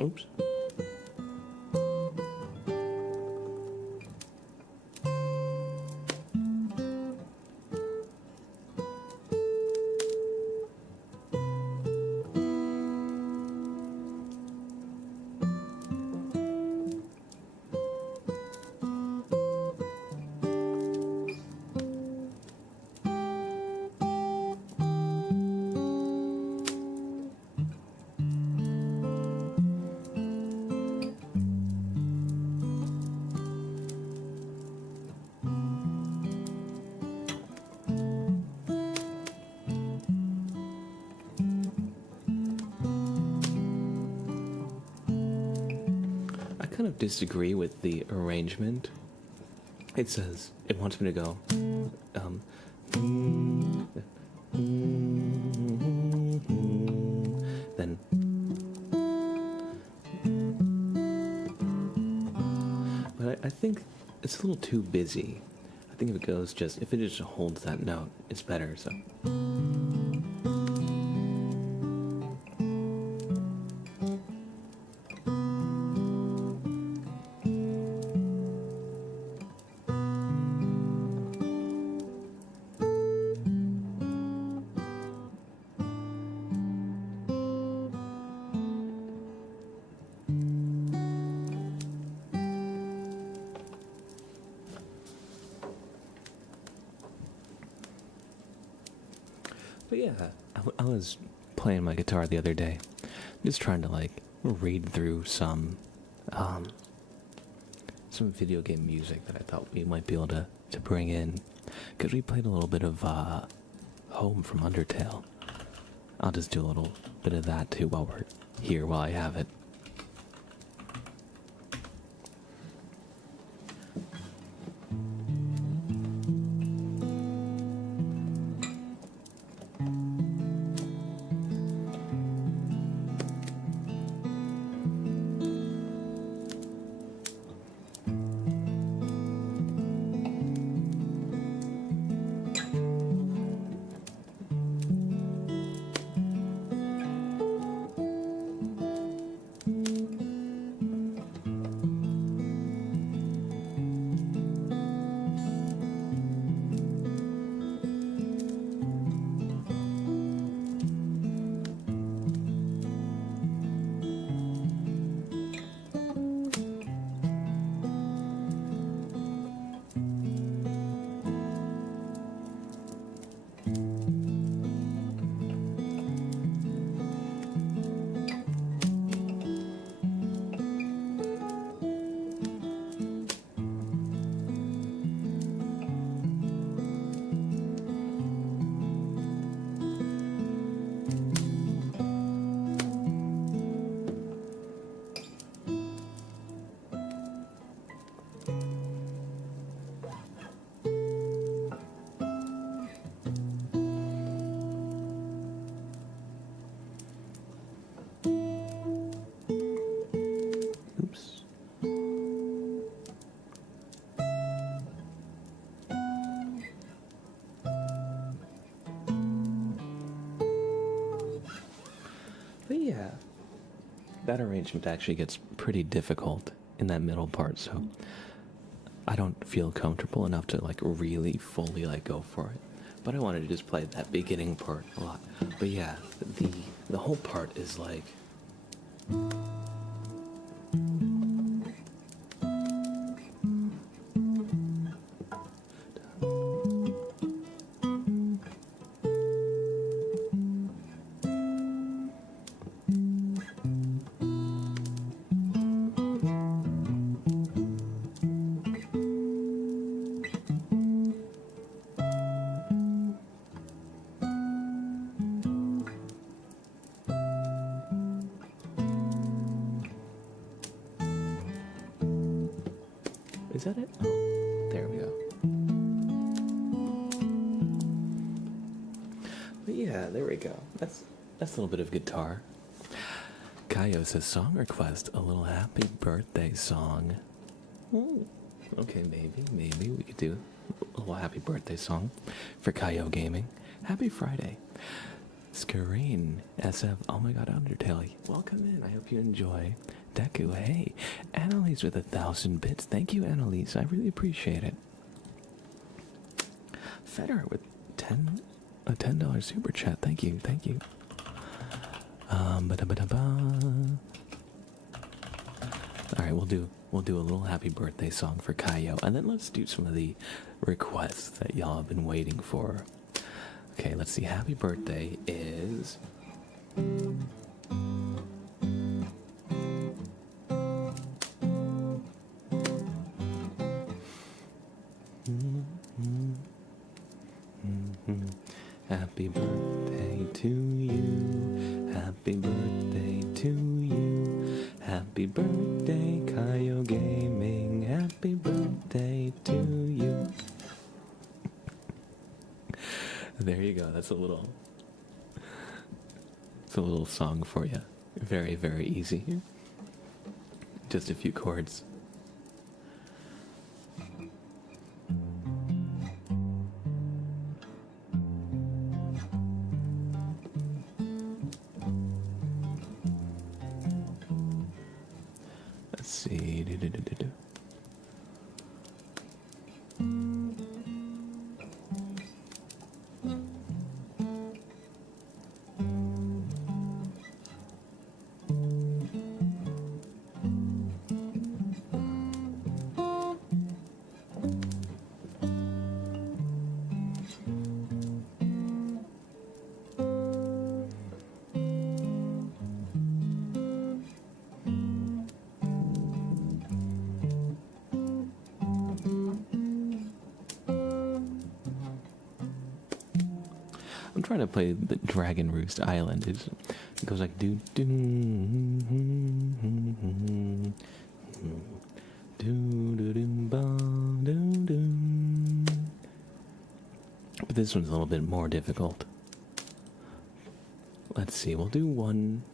Oops. Kind of disagree with the arrangement. It says it wants me to go then but I think it's a little too busy. I think if it goes if it just holds that note, it's better. So But yeah, I was playing my guitar the other day, just trying to like read through some video game music that I thought we might be able to bring in, because we played a little bit of Home from Undertale. I'll just do a little bit of that too while we're here, while I have it. Oops. But yeah, that arrangement actually gets pretty difficult in that middle part, so I don't feel comfortable enough to like really fully like go for it. But I wanted to just play that beginning part a lot. But yeah, the whole part is like is that it? Oh, there we go. But yeah, there we go. That's a little bit of guitar. Kaio says song request, a little happy birthday song. Ooh. Okay, maybe we could do a little happy birthday song for Kaio Gaming. Happy Friday. Skareen, SF, oh my god, Undertale, welcome in, I hope you enjoy. Deku, hey. Annalise with 1,000 bits, thank you Annalise, I really appreciate it. Federer with a $10 super chat, thank you. Alright, we'll do a little happy birthday song for Kaio, and then let's do some of the requests that y'all have been waiting for. Okay, let's see. Happy birthday is happy birthday to you. Happy birthday to you. Happy birthday, Kaio Gaming. Happy birthday to you. There you go. That's a little song for you. Very, very easy. Just a few chords. Let's see. I'm trying to play the Dragon Roost Island. It goes like do do do do do do do. But this one's a little bit more difficult. Let's see. We'll do one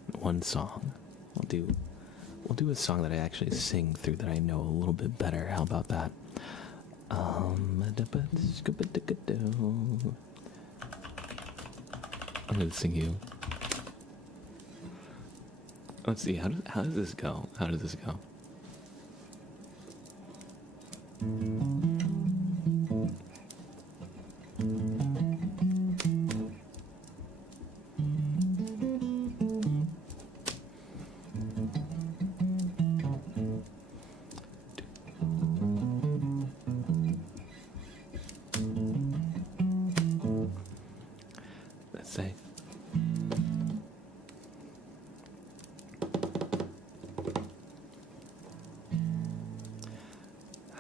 song. We'll do a song that I actually sing through that I know a little bit better. How about that? I'm gonna sing you. Let's see. How does this go? How does this go? Let's say.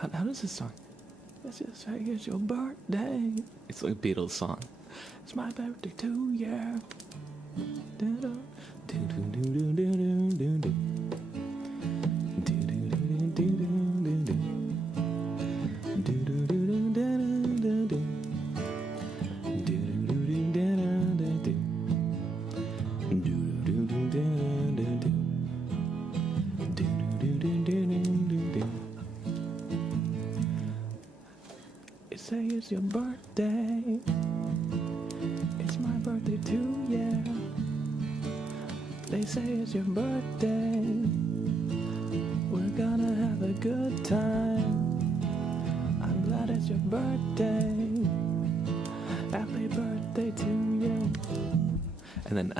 How does this song? Let's just say it's your birthday. It's like a Beatles song. It's my birthday too, yeah. Say it's your birthday. It's my birthday too, yeah. They say it's your birthday. We're gonna have a good time. I'm glad it's your birthday. Happy birthday to you. And then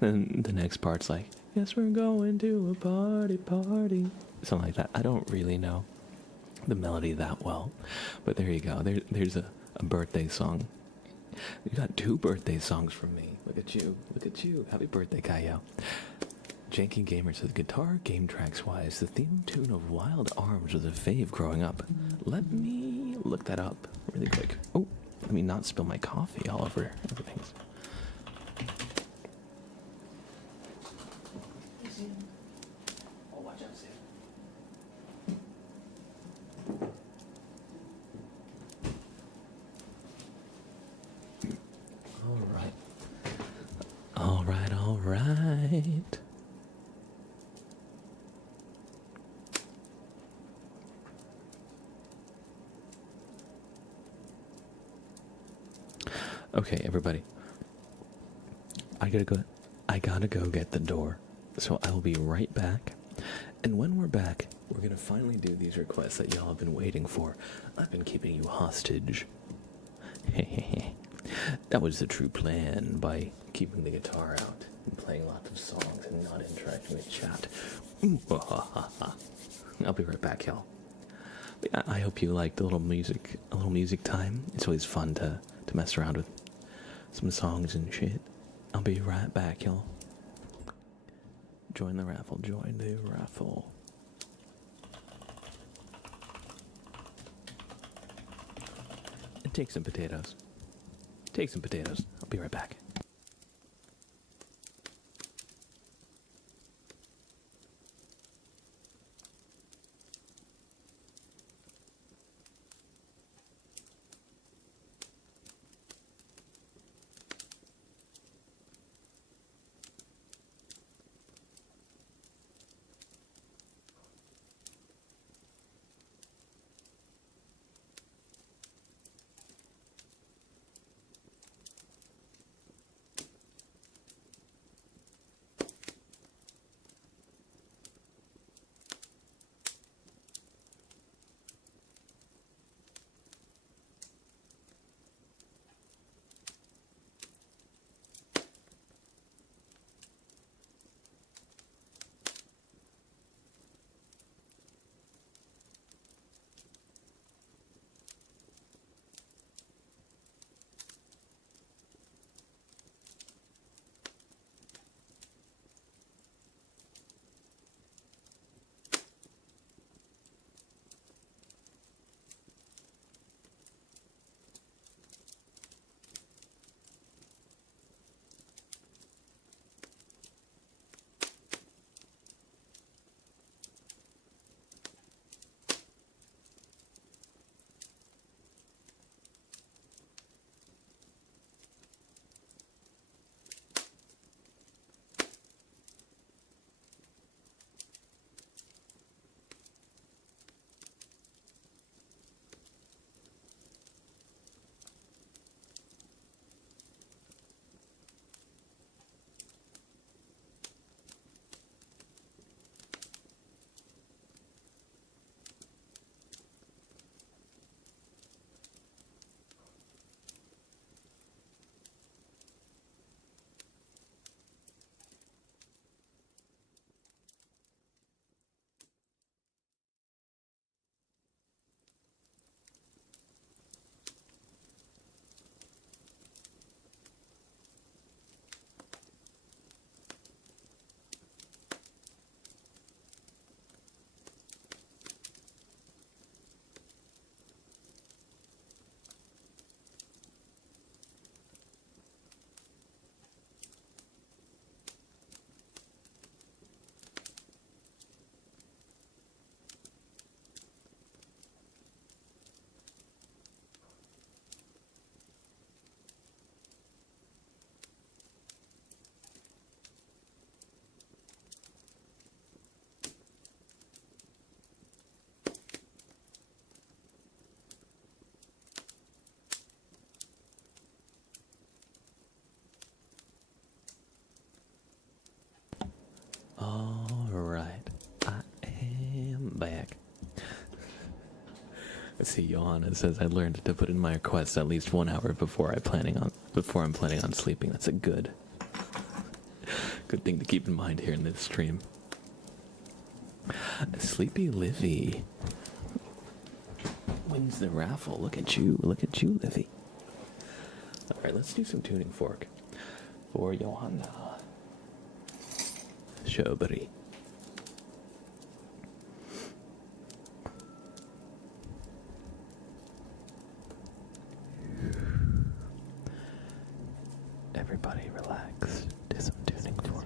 then the next part's like, yes, we're going to a party. Something like that. I don't really know the melody that well, but there you go. There's a birthday song. You got 2 birthday songs from me. Look at you. Happy birthday, Kaio. Janky Gamer says, guitar game tracks wise, the theme tune of Wild Arms was a fave growing up. Let me look that up really quick. Oh, let me not spill my coffee all over everything. Oh, watch out, Sam. All right. Okay, everybody. I gotta go get the door. So I will be right back. And when we're back, we're gonna finally do these requests that y'all have been waiting for. I've been keeping you hostage. That was the true plan, by keeping the guitar out and playing lots of songs and not interacting with chat. I'll be right back, y'all. I hope you liked a little music time. It's always fun to mess around with some songs and shit. I'll be right back, y'all. Join the raffle. And take some potatoes. I'll be right back. back. Let's see, Johanna says I learned to put in my requests at least 1 hour before I'm planning on sleeping. That's a good thing to keep in mind here in this stream. Sleepy Livy wins the raffle. Look at you, Livy. All right, let's do some tuning fork for Johanna. Showbuddy. Everybody relax. Do some tuning fork.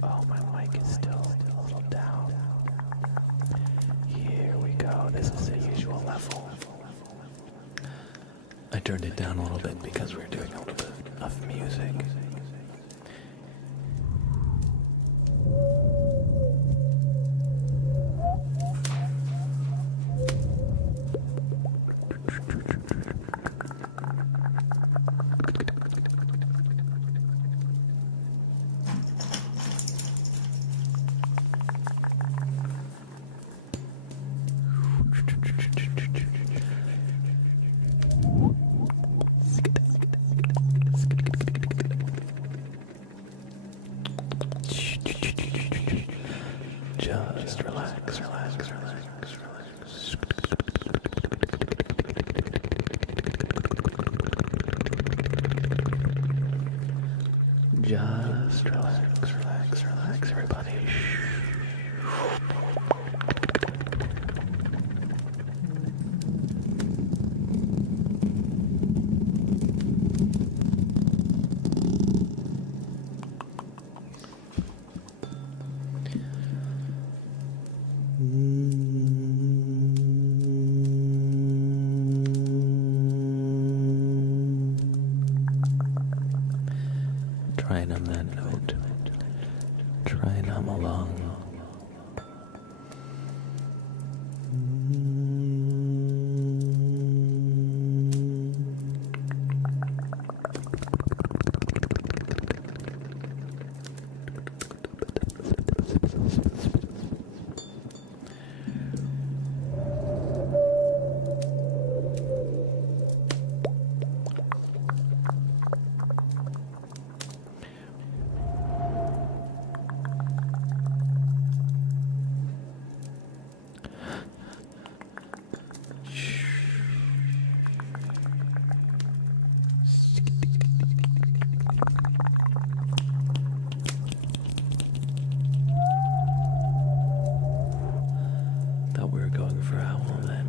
Oh, my mic is still a little down. Here we go. This is the usual level. I turned it down a little bit because we're doing a little bit of music. Just relax, relax, relax, relax. Just relax, relax, relax, everybody. Try and hum that note. Try and hum along. Thought we were going for owl then.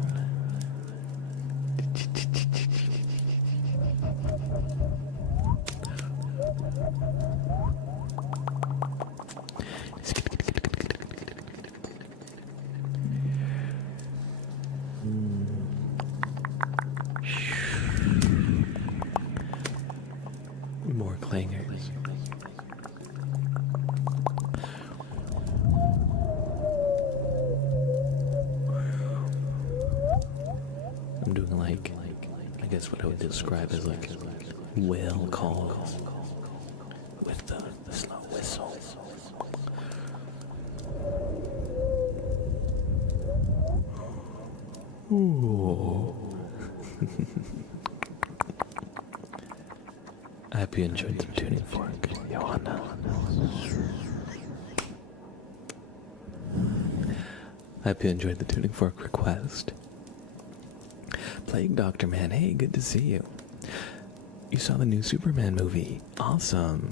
More clangers. I'm doing like I guess what I would describe as like whale calls with the slow whistle. Ooh. I hope you enjoyed the tuning fork, Johanna. I hope you enjoyed the tuning fork request. Plague Doctor Man, hey, good to see you. You saw the new Superman movie. Awesome.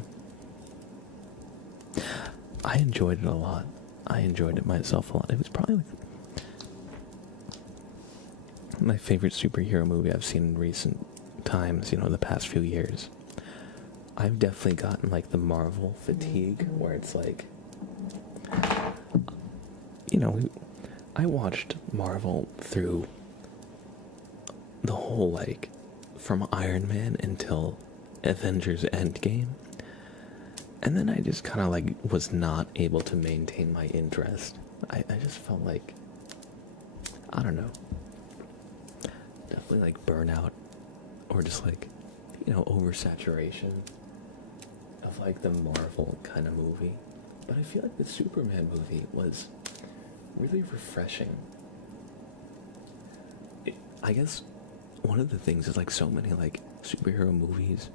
I enjoyed it a lot. I enjoyed it myself a lot. It was probably like my favorite superhero movie I've seen in recent times, the past few years. I've definitely gotten like the Marvel fatigue where it's like, I watched Marvel through the whole, like, from Iron Man until Avengers Endgame. And then I just kind of like was not able to maintain my interest. I just felt like, I don't know, definitely like burnout or just like, oversaturation of like the Marvel kind of movie. But I feel like the Superman movie was really refreshing. I guess one of the things is like so many like superhero movies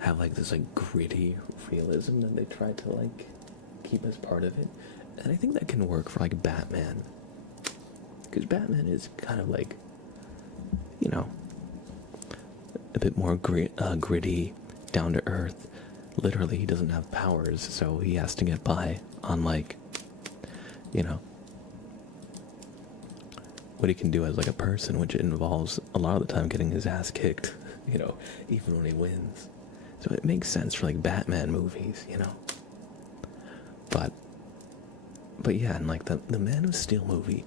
have like this like gritty realism that they try to like keep as part of it. And I think that can work for like Batman. Because Batman is kind of like, a bit more gritty, down to earth. Literally, he doesn't have powers, so he has to get by on like, what he can do as like a person, which involves a lot of the time getting his ass kicked, even when he wins. So it makes sense for like Batman movies, But yeah, and like the Man of Steel movie,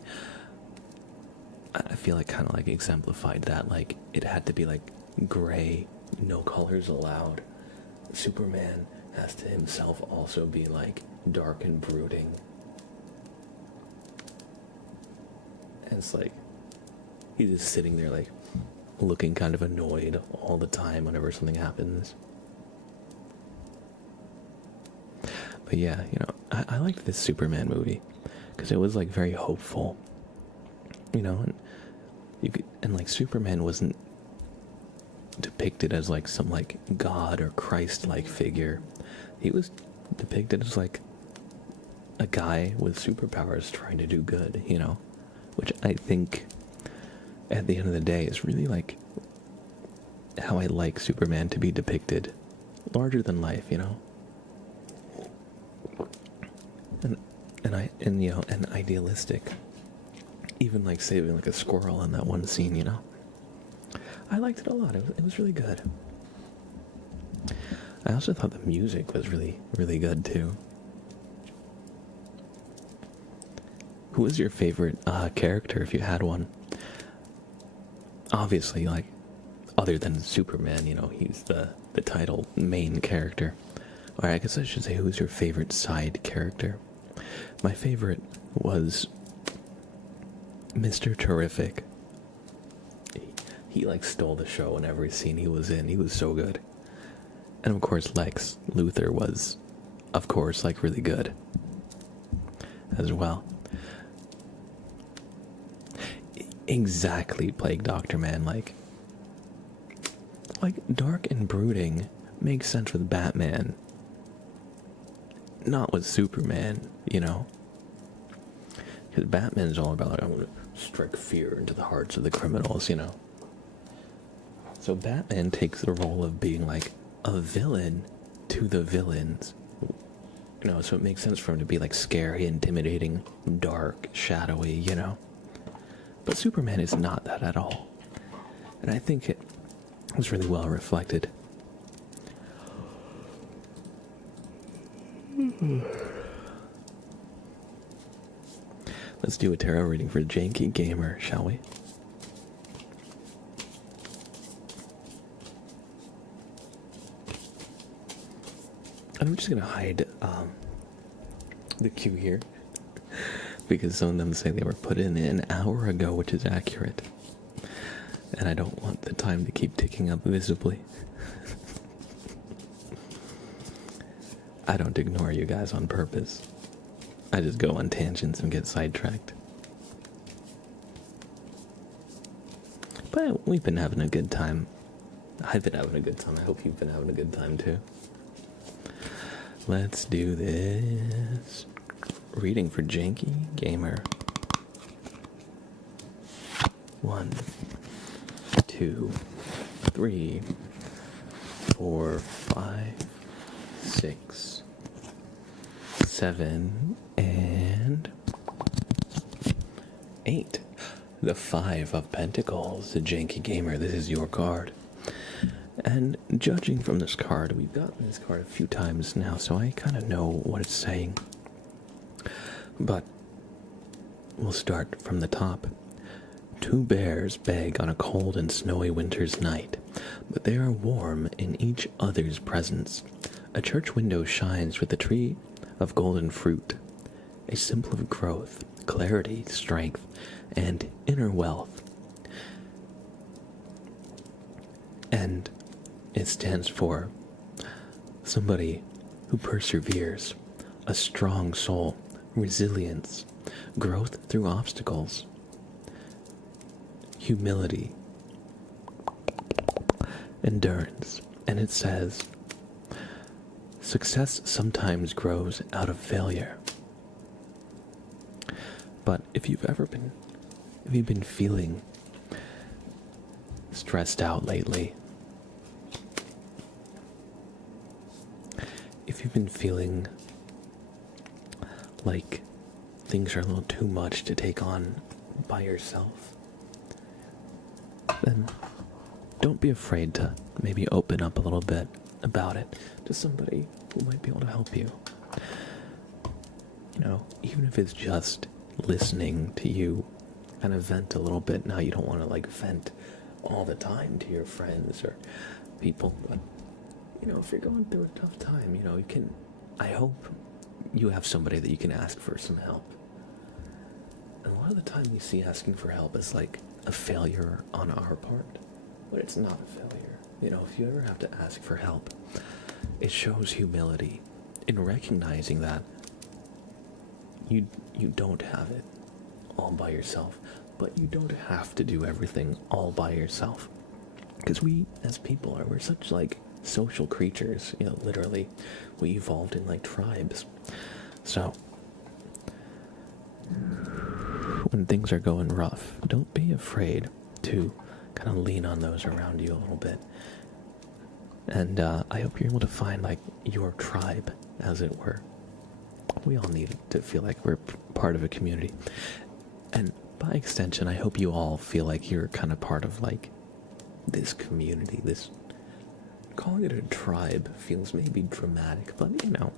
I feel like kind of like exemplified that. Like it had to be like gray, no colors allowed. Superman has to himself also be like dark and brooding. And it's like he's just sitting there like looking kind of annoyed all the time whenever something happens. But yeah, I liked this Superman movie because it was like very hopeful, and like Superman wasn't depicted as like some like god or Christ-like figure. He was depicted as like a guy with superpowers trying to do good, which I think at the end of the day is really like how I like Superman to be depicted, larger than life, and idealistic. Even like saving like a squirrel in that one scene, I liked it a lot. It was really good. I also thought the music was really, really good too. Who was your favorite character, if you had one? Obviously, like, other than Superman, he's the title main character. Or I guess I should say, who's your favorite side character? My favorite was Mr. Terrific. He like stole the show in every scene he was in. He was so good. And of course Lex Luthor was, of course, like really good as well. Exactly, Plague Doctor, man. Like dark and brooding makes sense with Batman, not with Superman, Because Batman's all about, like, I want to strike fear into the hearts of the criminals, So Batman takes the role of being like a villain to the villains. So it makes sense for him to be like scary, intimidating, dark, shadowy, But Superman is not that at all. And I think it was really well reflected. Let's do a tarot reading for Janky Gamer, shall we? I'm just gonna hide the queue here because some of them say they were put in an hour ago, which is accurate, and I don't want the time to keep ticking up visibly. I don't ignore you guys on purpose. I just go on tangents and get sidetracked. But we've been having a good time. I've been having a good time. I hope you've been having a good time too. Let's do this. Reading for Janky Gamer. 1, 2, 3, 4, 5, 6, 7, and 8. the Five of Pentacles, the Janky Gamer. This is your card. And judging from this card, we've gotten this card a few times now, so I kind of know what it's saying. But we'll start from the top. Two bears beg on a cold and snowy winter's night, but they are warm in each other's presence. A church window shines with a tree of golden fruit, a symbol of growth, clarity, strength, and inner wealth. And it stands for somebody who perseveres, a strong soul, resilience, growth through obstacles, humility, endurance. And it says, success sometimes grows out of failure. But if you've been feeling stressed out lately, if you've been feeling like things are a little too much to take on by yourself, then don't be afraid to maybe open up a little bit about it to somebody who might be able to help you. You know, even if it's just listening to you kind of vent a little bit. Now, you don't want to like vent all the time to your friends or people, but you know, if you're going through a tough time, you know, you can, I hope you have somebody that you can ask for some help. And a lot of the time we see asking for help as like a failure on our part, but it's not a failure. You know, if you ever have to ask for help, it shows humility in recognizing that you don't have it all by yourself, but you don't have to do everything all by yourself. Because we, as people, we're such like social creatures, you know, literally, we evolved in like tribes. So, when things are going rough, don't be afraid to kind of lean on those around you a little bit. And I hope you're able to find like your tribe, as it were. We all need to feel like we're part of a community. And by extension, I hope you all feel like you're kind of part of like this community. This, calling it a tribe feels maybe dramatic, but you know,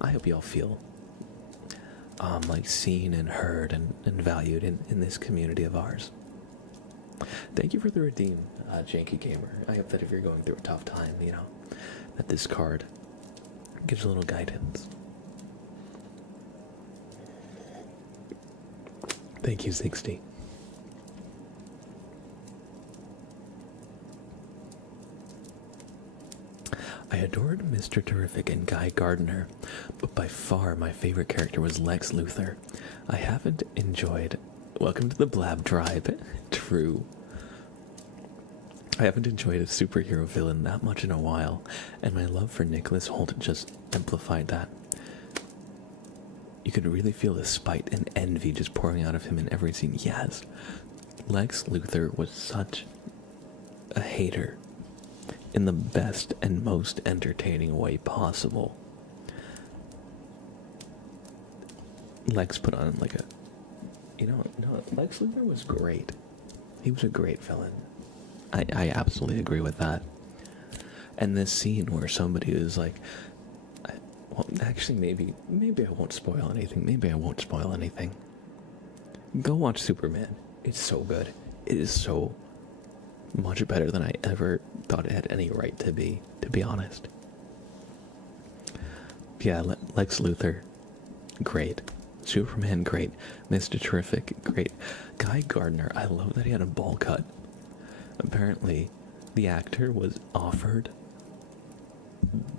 I hope you all feel like seen and heard and valued in this community of ours. Thank you for the redeem, Janky Gamer. I hope that if you're going through a tough time, you know, that this card gives a little guidance. Thank you, 60. I adored Mr. Terrific and Guy Gardner, but by far my favorite character was Lex Luthor. I haven't enjoyed... Welcome to the Blab Tribe. True. I haven't enjoyed a superhero villain that much in a while, and my love for Nicholas Hoult just amplified that. You could really feel the spite and envy just pouring out of him in every scene. Yes, Lex Luthor was such a hater in the best and most entertaining way possible. Lex put on like a... You know, no, Lex Luthor was great. He was a great villain. I absolutely agree with that. And this scene where somebody is like... Well, actually, maybe I won't spoil anything. Maybe I won't spoil anything. Go watch Superman. It's so good. It is so much better than I ever thought it had any right to be honest. Yeah, Lex Luthor, great. Superman, great. Mr. Terrific, great. Guy Gardner, I love that he had a bowl cut. Apparently, the actor was offered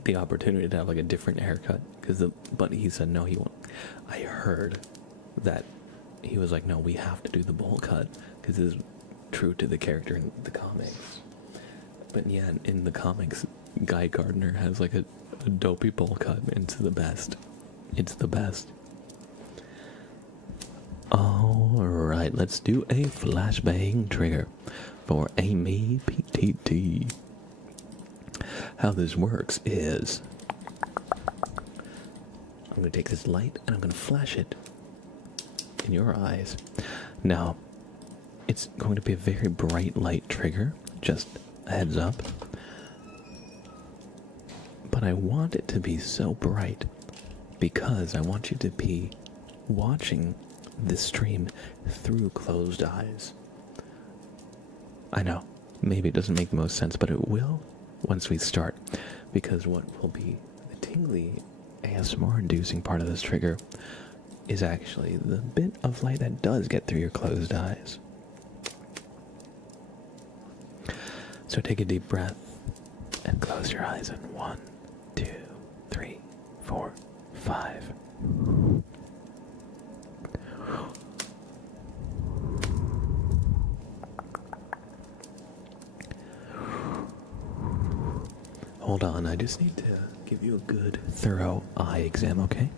the opportunity to have like a different haircut, but he said no, he won't. I heard that he was like, no, we have to do the bowl cut because it's true to the character in the comics. But yeah, in the comics, Guy Gardner has like a dopey bowl cut. It's the best. It's the best. Alright, let's do a flashbang trigger for Amy PTT. How this works is I'm going to take this light and I'm going to flash it in your eyes. Now, it's going to be a very bright light trigger, just a heads up. But I want it to be so bright because I want you to be watching this stream through closed eyes. I know, maybe it doesn't make the most sense, but it will once we start, because what will be the tingly ASMR inducing part of this trigger is actually the bit of light that does get through your closed eyes. So take a deep breath and close your eyes in 1, 2, 3, 4, 5. Hold on, I just need to give you a good, thorough eye exam, okay?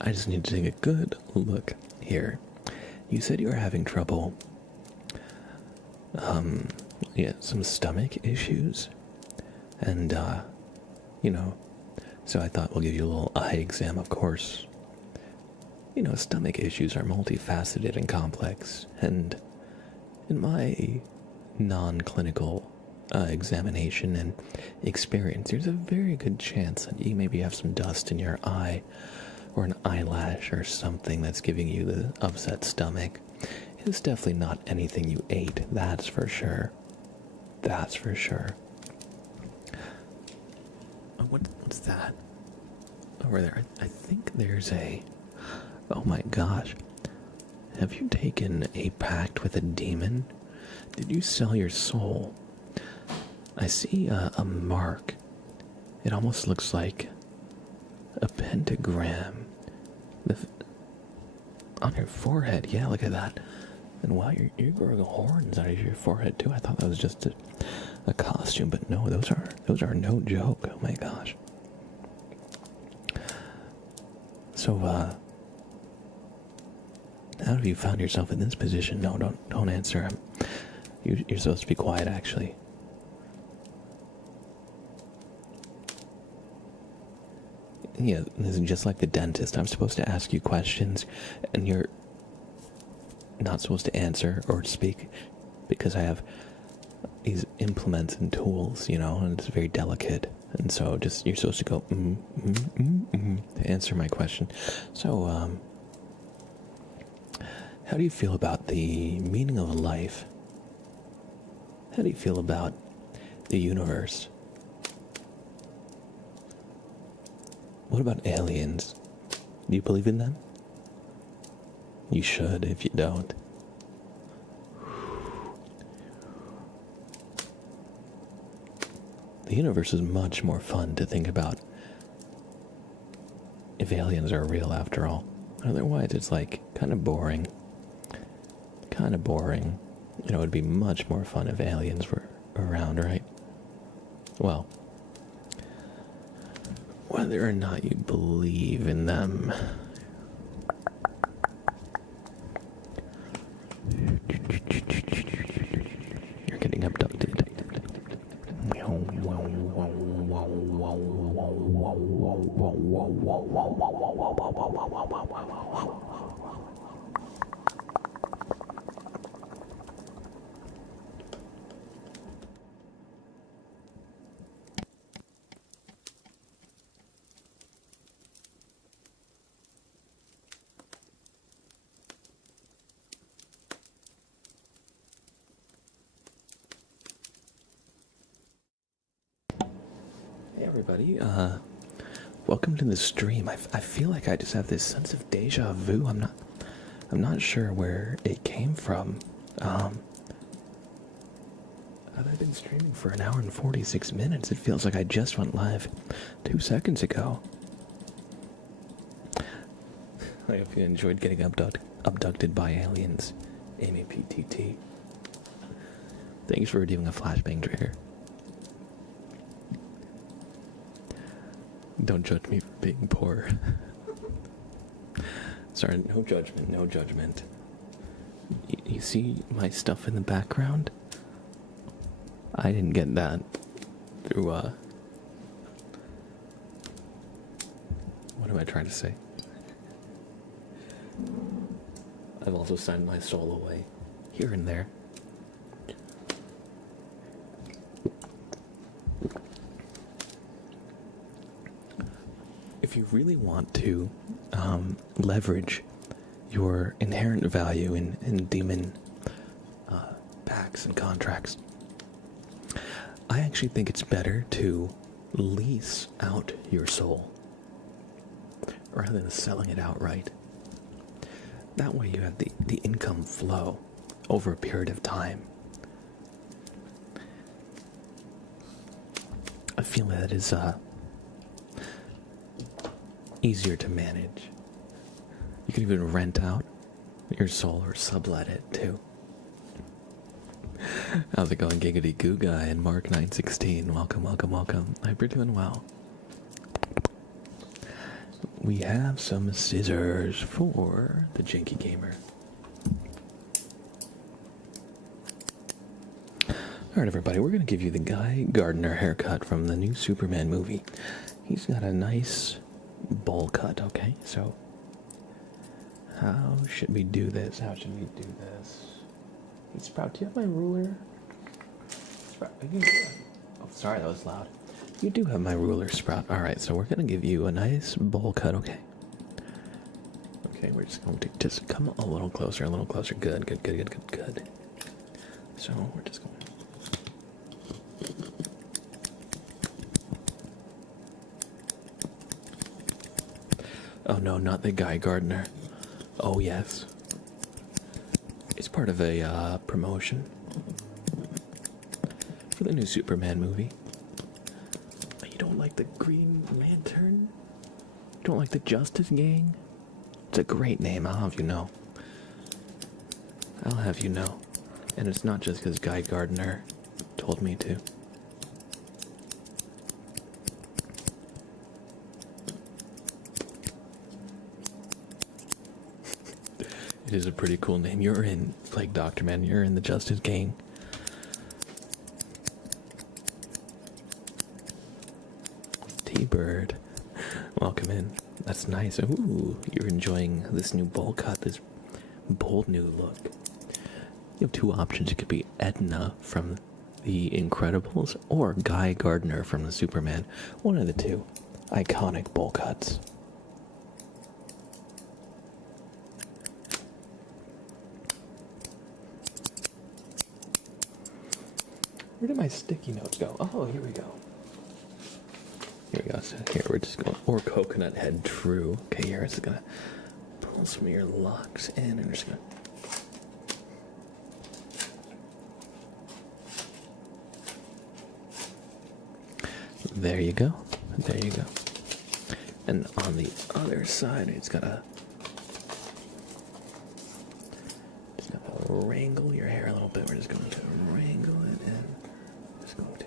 I just need to take a good look here. You said you were having trouble, some stomach issues, and, so I thought we'll give you a little eye exam, of course. Stomach issues are multifaceted and complex, and in my non-clinical examination and experience, there's a very good chance that you maybe have some dust in your eye or an eyelash or something that's giving you the upset stomach. It's definitely not anything you ate, that's for sure. That's for sure. Oh, what's that? Over there, I think there's a... Oh my gosh. Have you taken a pact with a demon? Did you sell your soul? I see a mark. It almost looks like a pentagram. On your forehead, yeah, look at that. And wow, you're growing horns out of your forehead too. I thought that was just a costume, but no, those are no joke. Oh my gosh. So, how have you found yourself in this position? No, don't answer him. You're supposed to be quiet, actually. Yeah, this is just like the dentist. I'm supposed to ask you questions, and you're not supposed to answer or speak because I have these implements and tools, and it's very delicate. And so you're supposed to go, to answer my question. So, how do you feel about the meaning of life? How do you feel about the universe? What about aliens? Do you believe in them? You should if you don't. The universe is much more fun to think about if aliens are real after all. Otherwise, it's like kind of boring. Kind of boring. It'd be much more fun if aliens were around, right? Well, whether or not you believe in them. You're getting abducted. Hey everybody, welcome to the stream. I feel like I just have this sense of deja vu. I'm not sure where it came from. I've been streaming for an hour and 46 minutes. It feels like I just went live 2 seconds ago. I hope you enjoyed getting abducted by aliens. Amy PTT. Thanks for redeeming a flashbang trigger. Don't judge me for being poor. Sorry, no judgment, no judgment. You see my stuff in the background? I didn't get that through, what am I trying to say? I've also signed my soul away here and there. If you really want to leverage your inherent value in demon packs and contracts, I actually think it's better to lease out your soul rather than selling it outright. That way you have the income flow over a period of time. I feel that is easier to manage. You can even rent out your soul or sublet it too. How's it going, Giggity Goo Guy and Mark916? Welcome, welcome, welcome. I hope you're doing well. We have some scissors for the Janky Gamer. Alright, everybody, we're going to give you the Guy Gardner haircut from the new Superman movie. He's got a nice bowl cut, okay? So, how should we do this? How should we do this? Hey, Sprout, do you have my ruler? Sprout, oh, sorry, that was loud. You do have my ruler, Sprout. Alright, so we're going to give you a nice bowl cut, okay? Okay, we're just going to just come a little closer, a little closer. Good, good, good, good, good, good. So, we're just going... Oh no, not the Guy Gardner. Oh yes. It's part of a promotion for the new Superman movie. You don't like the Green Lantern? You don't like the Justice Gang? It's a great name, I'll have you know. I'll have you know. And it's not just because Guy Gardner told me to. It is a pretty cool name. You're in Plague Doctor, man. You're in the Justice Gang. T-Bird. Welcome in. That's nice. Ooh, you're enjoying this new bowl cut, this bold new look. You have two options. It could be Edna from The Incredibles or Guy Gardner from the Superman. One of the two. Iconic bowl cuts. Where did my sticky notes go? Oh, here we go. Here we go. So here we're just going, or coconut head, true. Okay, here it's gonna pull some of your locks in and just gonna. There you go. There you go. And on the other side, it's gotta wrangle your hair a little bit. We're just going to wrangle it and just going to.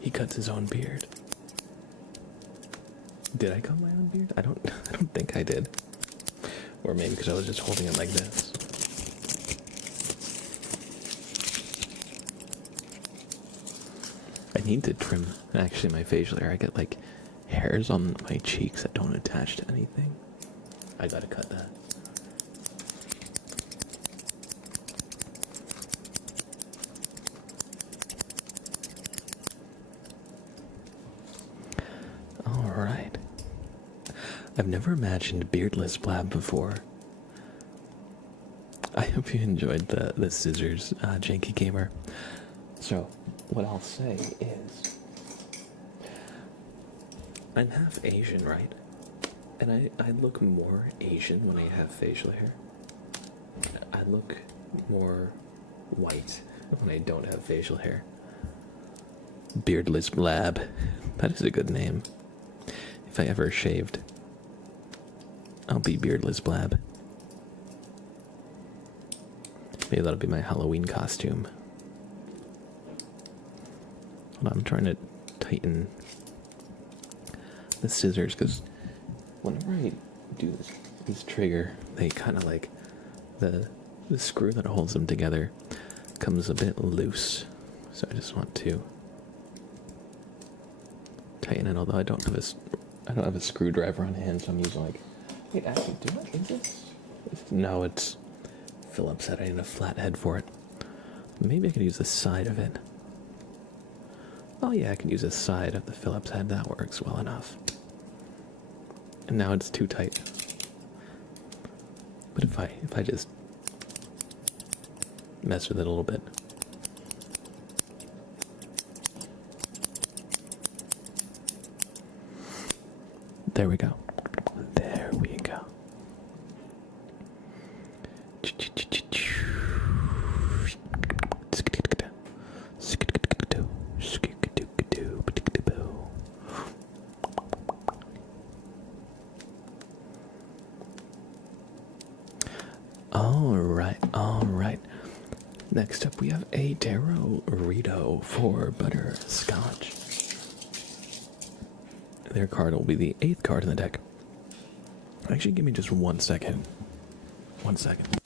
He cuts his own beard. Did I cut my own beard? I don't think I did. Or maybe because I was just holding it like this. I need to trim actually my facial hair. I get like hairs on my cheeks that don't attach to anything. I gotta cut that. Alright. I've never imagined beardless Blab before. I hope you enjoyed the scissors, Janky Gamer. So, what I'll say is, I'm half Asian, right? And I look more Asian when I have facial hair. I look more white when I don't have facial hair. Beardless Blab. That is a good name. If I ever shaved, I'll be Beardless Blab. Maybe that'll be my Halloween costume. Hold on, I'm trying to tighten the scissors because whenever I do this trigger, they kind of like the screw that holds them together comes a bit loose. So I just want to tighten it. Although I don't have a screwdriver on hand, so I'm using like. Wait, actually, do I? Is this? No, it's Phillips head. I need a flat head for it. Maybe I could use the side of it. Oh yeah, I can use the side of the Phillips head. That works well enough. And now it's too tight. But if I just mess with it a little bit. There we go. There we go. All right. Next up, we have a Tarot Rito for Butterscotch. Their card will be the 8th card in the deck. Actually, give me just 1 second. 1 second.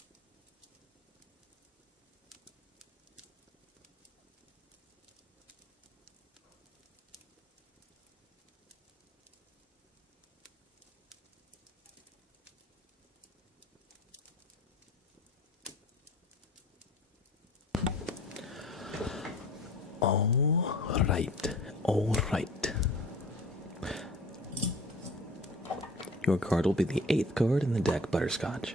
All right. Your card will be the 8th card in the deck, Butterscotch.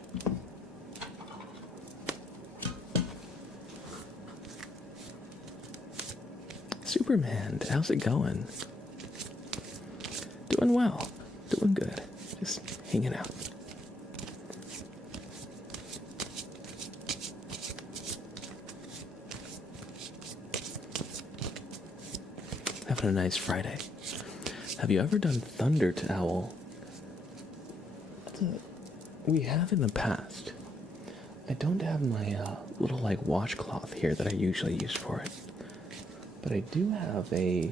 Superman, how's it going? Doing well. Doing good. Just hanging out. Having a nice Friday. Have you ever done Thunder to Owl? We have in the past. I don't have my little like washcloth here that I usually use for it. But I do have a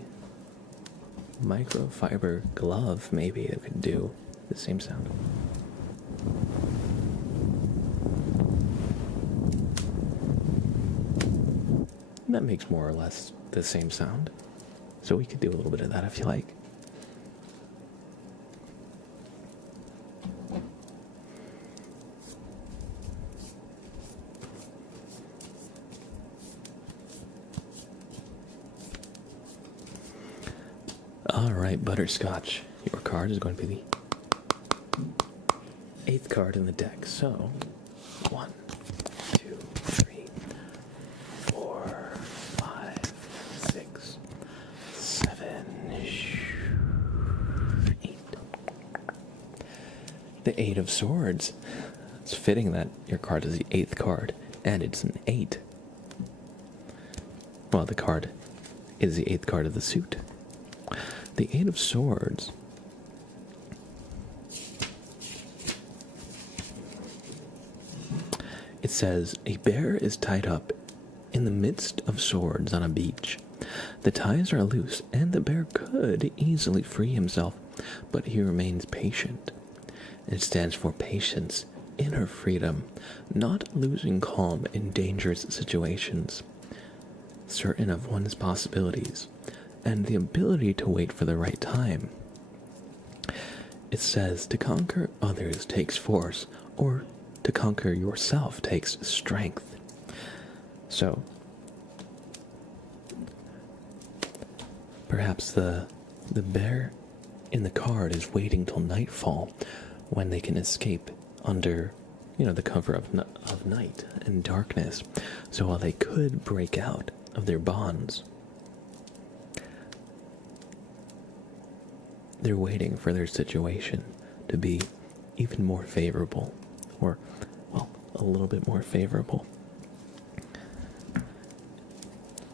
microfiber glove maybe that could do the same sound. And that makes more or less the same sound. So we could do a little bit of that if you like. Alright, Butterscotch. Your card is going to be the 8th card in the deck. So, 1, 2, 3, 4, 5, 6, 7, 8. The 8 of Swords. It's fitting that your card is the 8th card, and it's an 8. Well, the card is the 8th card of the suit. The 8 of Swords. It says, a bear is tied up in the midst of swords on a beach. The ties are loose, and the bear could easily free himself, but he remains patient. It stands for patience, inner freedom, not losing calm in dangerous situations, certain of one's possibilities, and the ability to wait for the right time. It says to conquer others takes force, or to conquer yourself takes strength. So, perhaps the bear in the card is waiting till nightfall when they can escape under, the cover of night and darkness. So while they could break out of their bonds, they're waiting for their situation to be even more favorable, or, well, a little bit more favorable.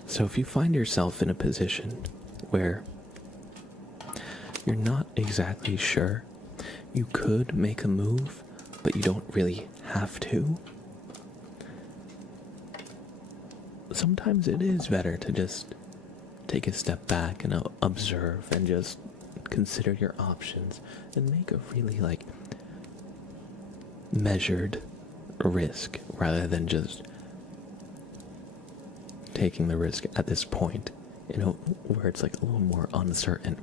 So if you find yourself in a position where you're not exactly sure, you could make a move, but you don't really have to, sometimes it is better to just take a step back and observe and just consider your options and make a really measured risk rather than just taking the risk at this point, where it's a little more uncertain.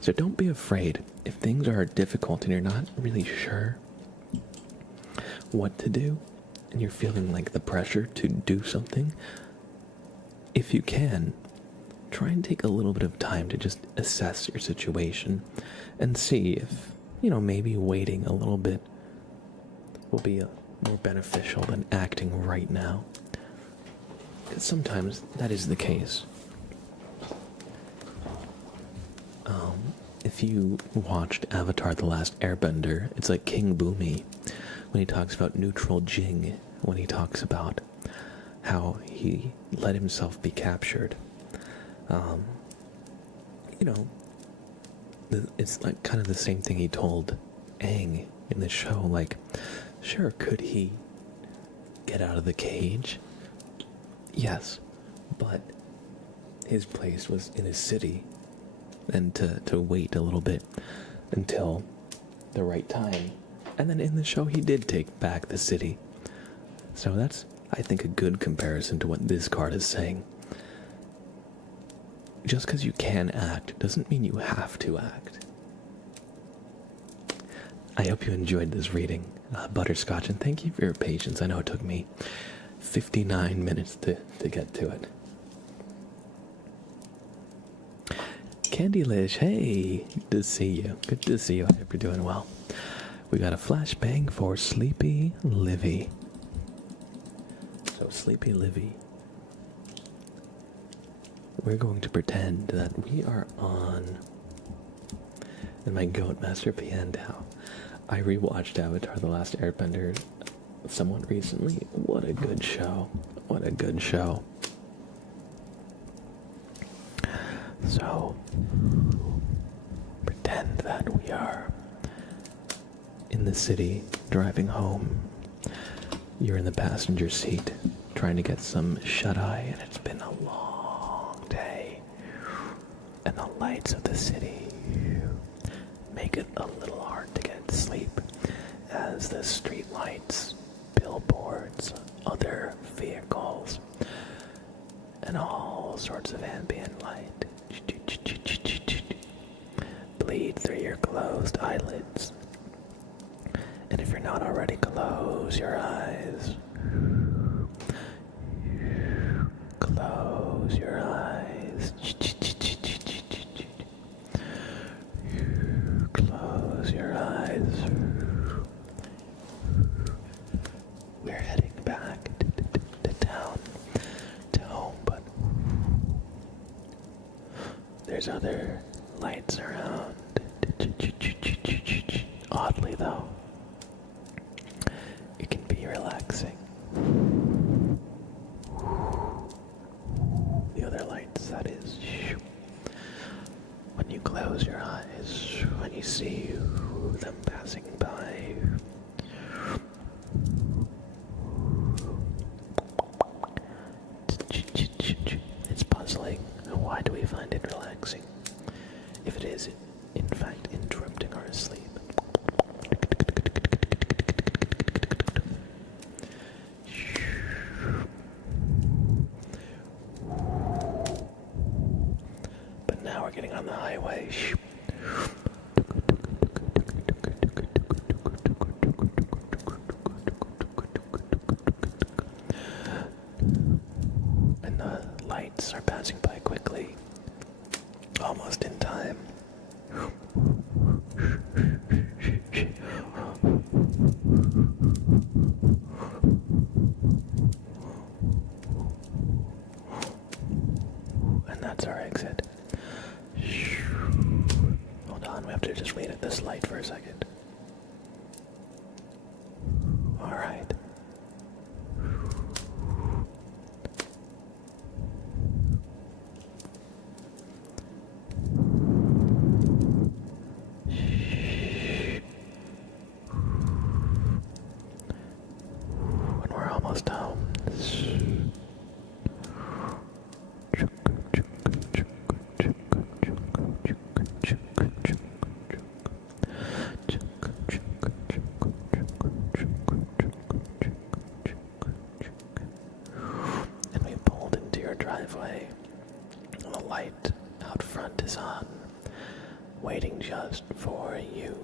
So don't be afraid if things are difficult and you're not really sure what to do and you're feeling the pressure to do something. If you can, try and take a little bit of time to just assess your situation and see if, maybe waiting a little bit will be more beneficial than acting right now. Because sometimes that is the case. If you watched Avatar: The Last Airbender, it's like King Boomy when he talks about neutral Jing, when he talks about how he let himself be captured. It's kind of the same thing he told Aang in the show. Sure, could he get out of the cage? Yes, but his place was in his city, and to wait a little bit until the right time. And then in the show, he did take back the city. So that's, I think, a good comparison to what this card is saying. Just because you can act doesn't mean you have to act. I hope you enjoyed this reading, Butterscotch, and thank you for your patience. I know it took me 59 minutes to get to it. Candylish, hey, good to see you. Good to see you. I hope you're doing well. We got a flashbang for Sleepy Livy. So Sleepy Livy, we're going to pretend that we are on, and my goat Master Piandao. I rewatched Avatar: The Last Airbender somewhat recently. What a good show. What a good show. So, pretend that we are in the city, driving home. You're in the passenger seat, trying to get some shut-eye, and it's been a long day. And the lights of the city make it a little hard to get to sleep, as the street lights, billboards, other vehicles, and all sorts of ambient light bleed through your closed eyelids. And if you're not already, close your eyes. Close your eyes. Close your eyes. We're heading back to town, to home, but there's other lights around. Oddly, though, it can be relaxing. The other lights, that is, when you close your eyes, when you see them passing by. It's puzzling. Why do we find it relaxing if it is, in fact, interrupting our sleep? But now we're getting on the highway. And the lights are passing by quickly. Almost in time. And that's our exit. Hold on, we have to just wait at this light for a second. Alright. And we're almost home. way. The light out front is on, waiting just for you.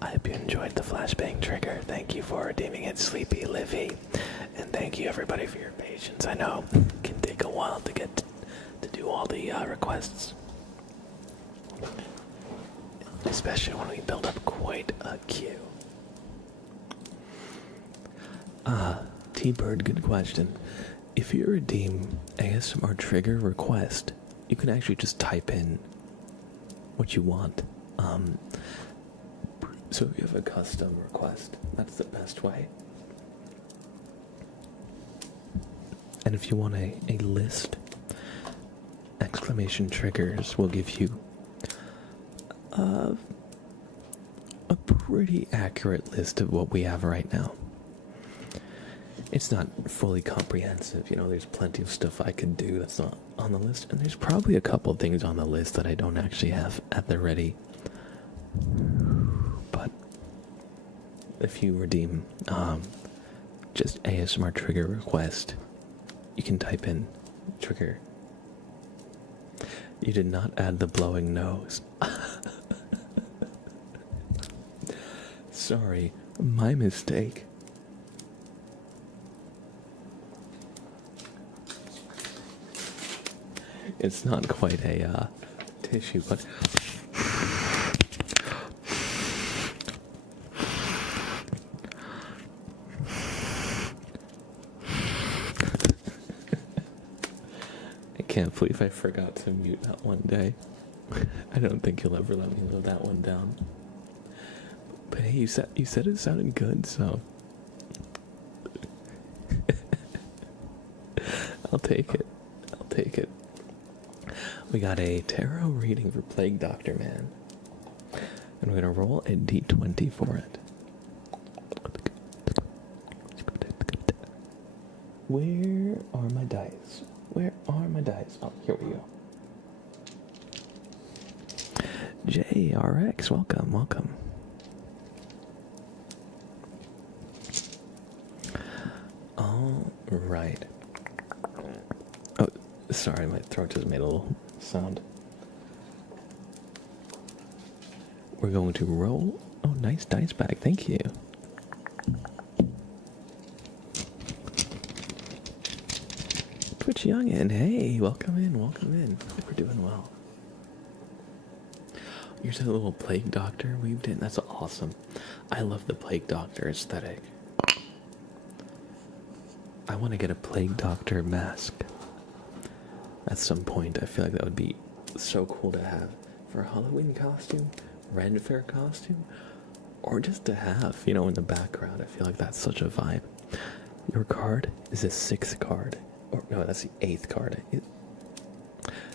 I hope you enjoyed the flashbang trigger. Thank you for redeeming it, Sleepy Livy. And thank you everybody for your patience. I know it can take a while to get to do all the requests. Especially when we build up quite a queue. T-Bird, good question. If you redeem ASMR trigger request, you can actually just type in what you want. So if you have a custom request, that's the best way. And if you want a list, exclamation triggers will give you a pretty accurate list of what we have right now. It's not fully comprehensive, you know, there's plenty of stuff I could do that's not on the list, and there's probably a couple things on the list that I don't actually have at the ready. But if you redeem just ASMR trigger request, you can type in trigger. You did not add the blowing nose. Sorry, my mistake. It's not quite a tissue, but I can't believe I forgot to mute that one day. I don't think you'll ever let me live that one down. But hey, you said it sounded good, so I'll take it. I'll take it. We got a tarot reading for Plague Doctor Man. And we're going to roll a d20 for it. Where are my dice? Where are my dice? Oh, here we go. JRX, welcome, welcome. All right. Oh, sorry, my throat just made a little sound. We're going to roll. Oh, nice dice bag. Thank you. Twitch Youngin, hey, welcome in, welcome in. I think we're doing well. Here's a little Plague Doctor weaved in. That's awesome. I love the Plague Doctor aesthetic. I want to get a Plague Doctor mask at some point. I feel like that would be so cool to have for a Halloween costume, Ren Fair costume, or just to have, you know, in the background. I feel like that's such a vibe. Your card is a 6th card. Or no, that's the 8th card.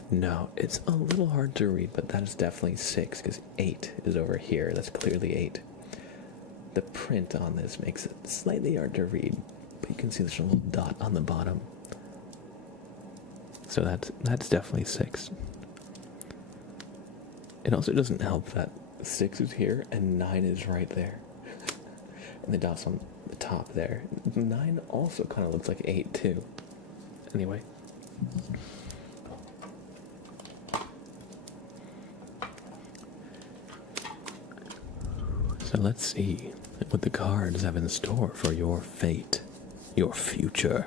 No, it's a little hard to read, but that is definitely 6 because 8 is over here. That's clearly 8. The print on this makes it slightly hard to read, but you can see there's a little dot on the bottom. So that's definitely 6. It also doesn't help that 6 is here and 9 is right there. And the dot's on the top there. 9 also kind of looks like 8 too. Anyway. So let's see what the cards have in store for your fate, your future.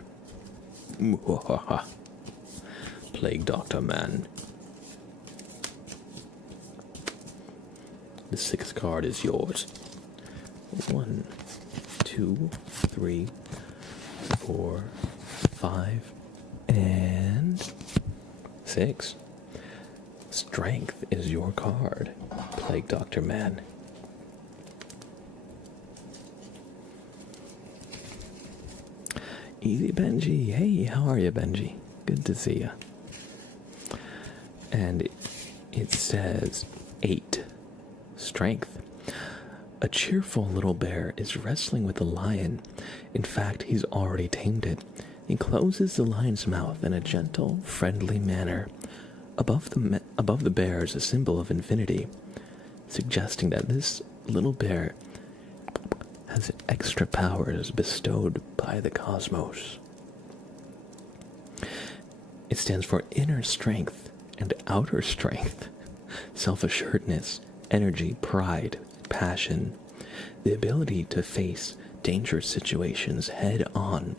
Plague Doctor Man. The 6th card is yours. 1, 2, 3, 4, 5, and 6. Strength is your card, Plague Doctor Man. Easy Benji. Hey, how are you, Benji? Good to see you. And it says 8. Strength. A cheerful little bear is wrestling with a lion. In fact, he's already tamed it. He closes the lion's mouth in a gentle, friendly manner. Above the bear is a symbol of infinity, suggesting that this little bear has extra powers bestowed by the cosmos. It stands for inner strength and outer strength, self-assuredness, energy, pride, passion, the ability to face dangerous situations head on,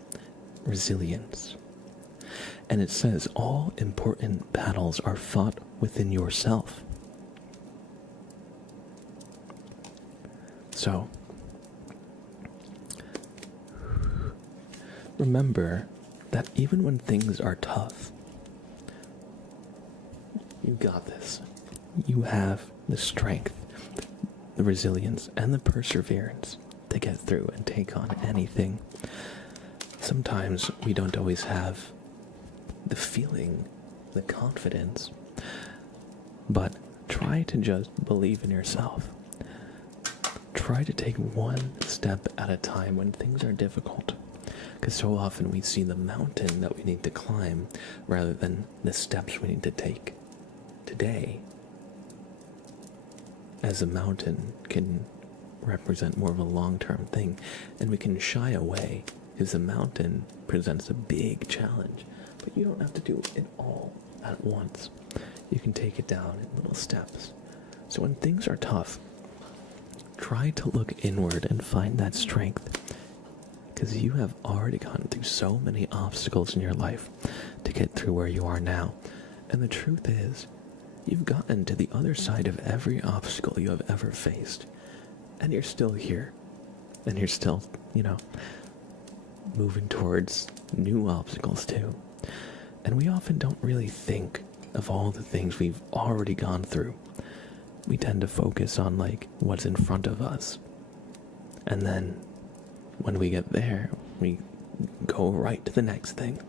resilience. And it says all important battles are fought within yourself. So, remember that even when things are tough, you got this. You have the strength, the resilience, and the perseverance to get through and take on anything. Sometimes we don't always have the feeling, the confidence, but try to just believe in yourself. Try to take one step at a time when things are difficult, because so often we see the mountain that we need to climb rather than the steps we need to take. Today, as a mountain can represent more of a long-term thing, and we can shy away because the mountain presents a big challenge, but you don't have to do it all at once. You can take it down in little steps. So when things are tough, try to look inward and find that strength, because you have already gone through so many obstacles in your life to get through where you are now. And the truth is, you've gotten to the other side of every obstacle you have ever faced, and you're still here, and you're still, moving towards new obstacles too. And we often don't really think of all the things we've already gone through. We tend to focus on what's in front of us, and then when we get there, we go right to the next thing.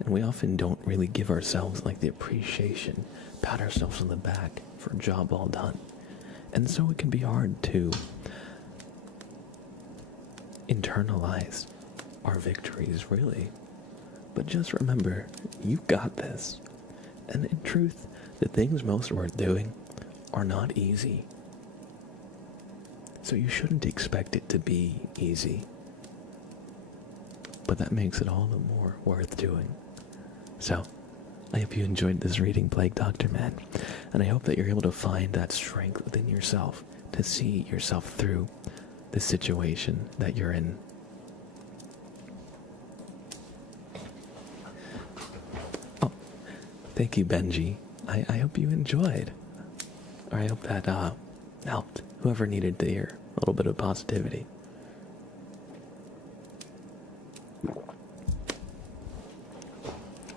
And we often don't really give ourselves the appreciation, pat ourselves on the back for a job well done. And so it can be hard to internalize our victories, really. But just remember, you got this. And in truth, the things most worth doing are not easy. So you shouldn't expect it to be easy. But that makes it all the more worth doing. So, I hope you enjoyed this reading, Plague Doctor Man, and I hope that you're able to find that strength within yourself to see yourself through the situation that you're in. Oh, thank you, Benji. I hope you enjoyed. Or I hope that helped whoever needed to hear a little bit of positivity.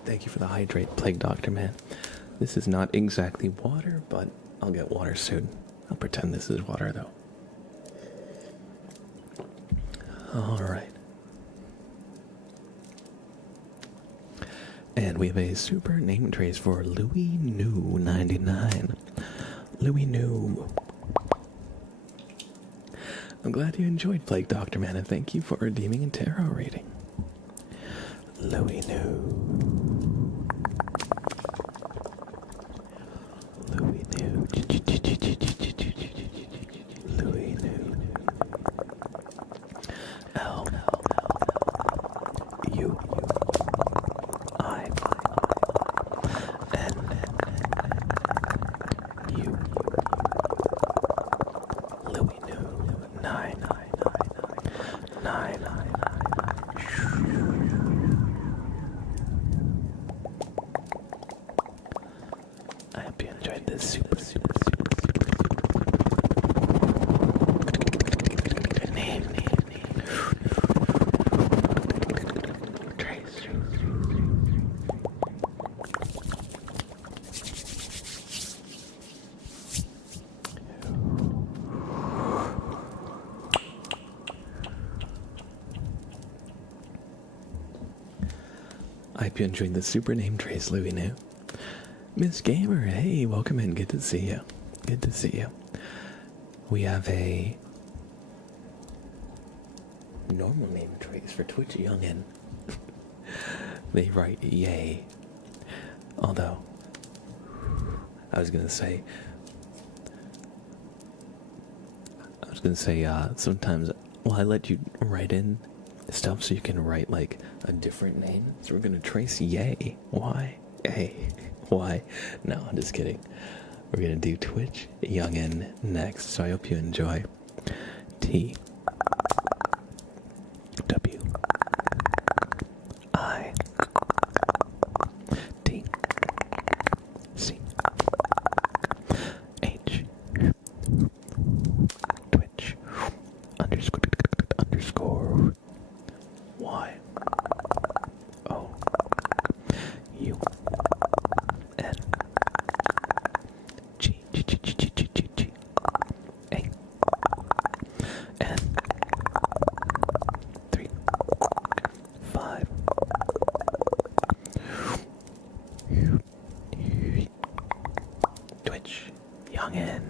Thank you for the hydrate, Plague Doctor Man. This is not exactly water, but I'll get water soon. I'll pretend this is water, though. Alright. And we have a super name trace for Louis New 99. Louis New. I'm glad you enjoyed Plague Doctor Man, and thank you for redeeming a tarot reading. Louis New. Louis New. Louis New. L. U. I. N. U. Louis New. 9. I hope you enjoyed this super name. Trace. I hope you enjoyed the super name trace, Louis New. Miss Gamer, hey, welcome in. Good to see you. Good to see you. We have a normal name trace for Twitch Youngin. They write yay. Although, I was gonna say sometimes Well, I let you write in stuff so you can write like a different name. So we're gonna trace Yay. Why? Hey. Why? No, I'm just kidding. We're gonna do Twitch Youngin next. So I hope you enjoy. T W I T C H Twitch underscore Y O U N G G G G G G G G A N 3 5 Twitch Youngin.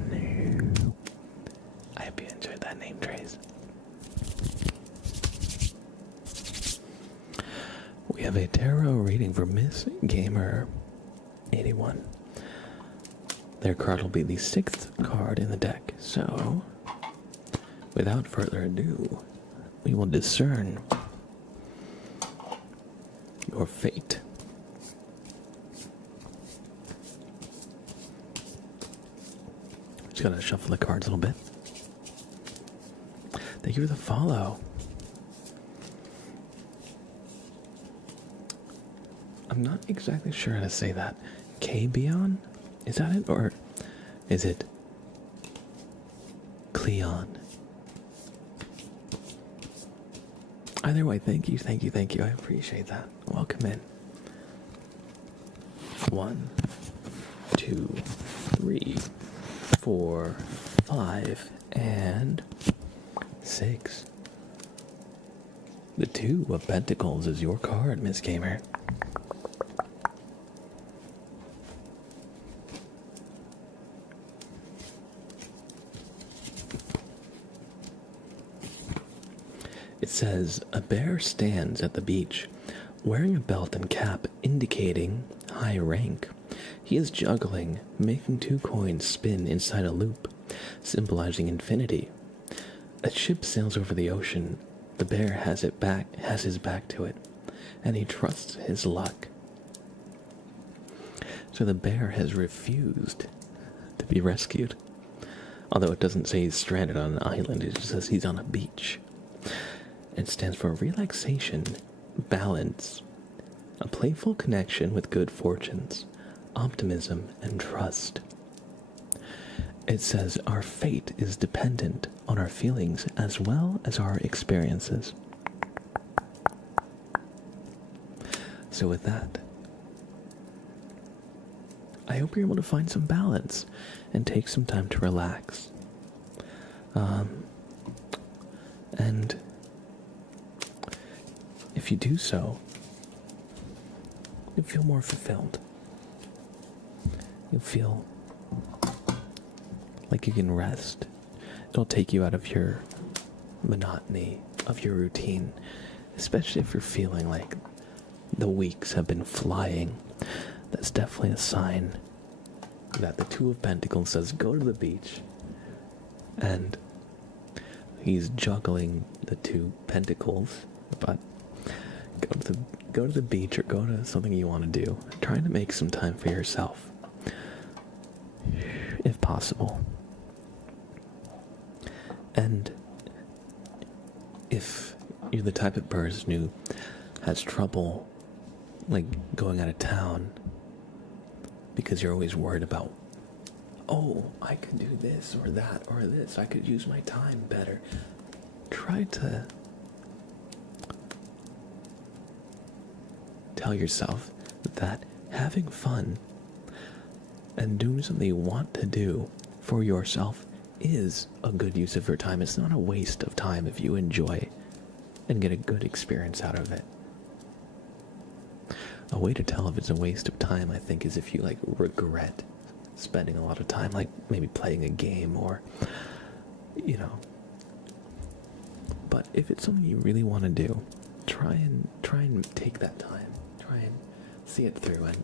I hope you enjoyed that name, Trace. We have a tarot reading for Miss Gamer 81. Their card will be the 6th card in the deck, so without further ado, we will discern your fate. Just gonna shuffle the cards a little bit. Thank you for the follow. I'm not exactly sure how to say that. K-Bion? Is that it? Or is it Cleon? Either way, thank you, thank you, thank you. I appreciate that. Welcome in. 1, 2, 3, 4, 5, and 6. The 2 of Pentacles is your card, Miss Gamer. It says, a bear stands at the beach, wearing a belt and cap indicating high rank. He is juggling, making 2 coins spin inside a loop, symbolizing infinity. A ship sails over the ocean. The bear has his back to it, and he trusts his luck. So the bear has refused to be rescued. Although it doesn't say he's stranded on an island, it just says he's on a beach. It stands for relaxation, balance, a playful connection with good fortunes, optimism, and trust. It says our fate is dependent on our feelings as well as our experiences. So with that, I hope you're able to find some balance and take some time to relax. And if you do so, you'll feel more fulfilled. You'll feel like you can rest. It'll take you out of your monotony, of your routine, especially if you're feeling like the weeks have been flying. That's definitely a sign that the 2 of Pentacles says go to the beach, and he's juggling the 2 Pentacles, but go to the beach or go to something you want to do. Trying to make some time for yourself, if possible. And if you're the type of person who has trouble like going out of town because you're always worried about, oh, I could do this or that or this, I could use my time better, try to tell yourself that having fun and doing something you want to do for yourself is a good use of your time. It's not a waste of time if you enjoy and get a good experience out of it. A way to tell if it's a waste of time, I think, is if you like regret spending a lot of time, like maybe playing a game or, you know. But if it's something you really want to do, try and take that time. Try and see it through, and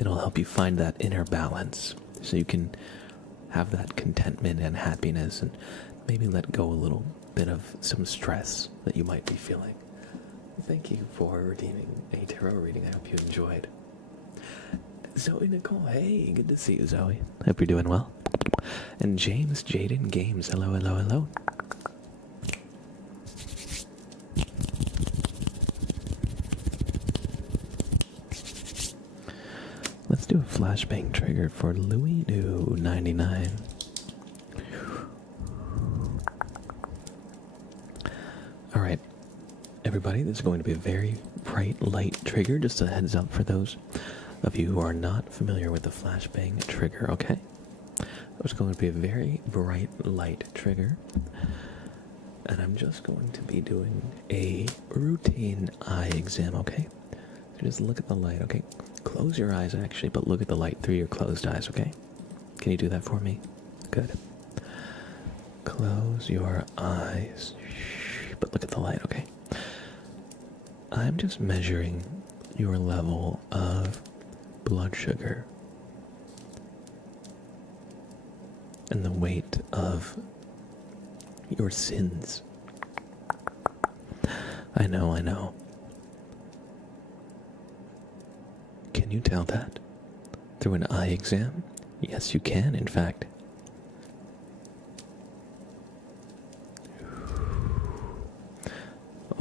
it'll help you find that inner balance so you can have that contentment and happiness, and maybe let go a little bit of some stress that you might be feeling. Thank you for redeeming a tarot reading. I hope you enjoyed. Zoe Nicole, hey, good to see you, Zoe. Hope you're doing well. And James Jaden Games, hello, hello, hello. Let's do a flashbang trigger for Louis New 99. Alright, everybody, this is going to be a very bright light trigger. Just a heads up for those of you who are not familiar with the flashbang trigger, okay? It's going to be a very bright light trigger. And I'm just going to be doing a routine eye exam, okay? So just look at the light, okay? Close your eyes, actually, but look at the light through your closed eyes, okay? Can you do that for me? Good. Close your eyes, but look at the light, okay? I'm just measuring your level of blood sugar and the weight of your sins. I know. Can you tell that through an eye exam? Yes, you can, in fact.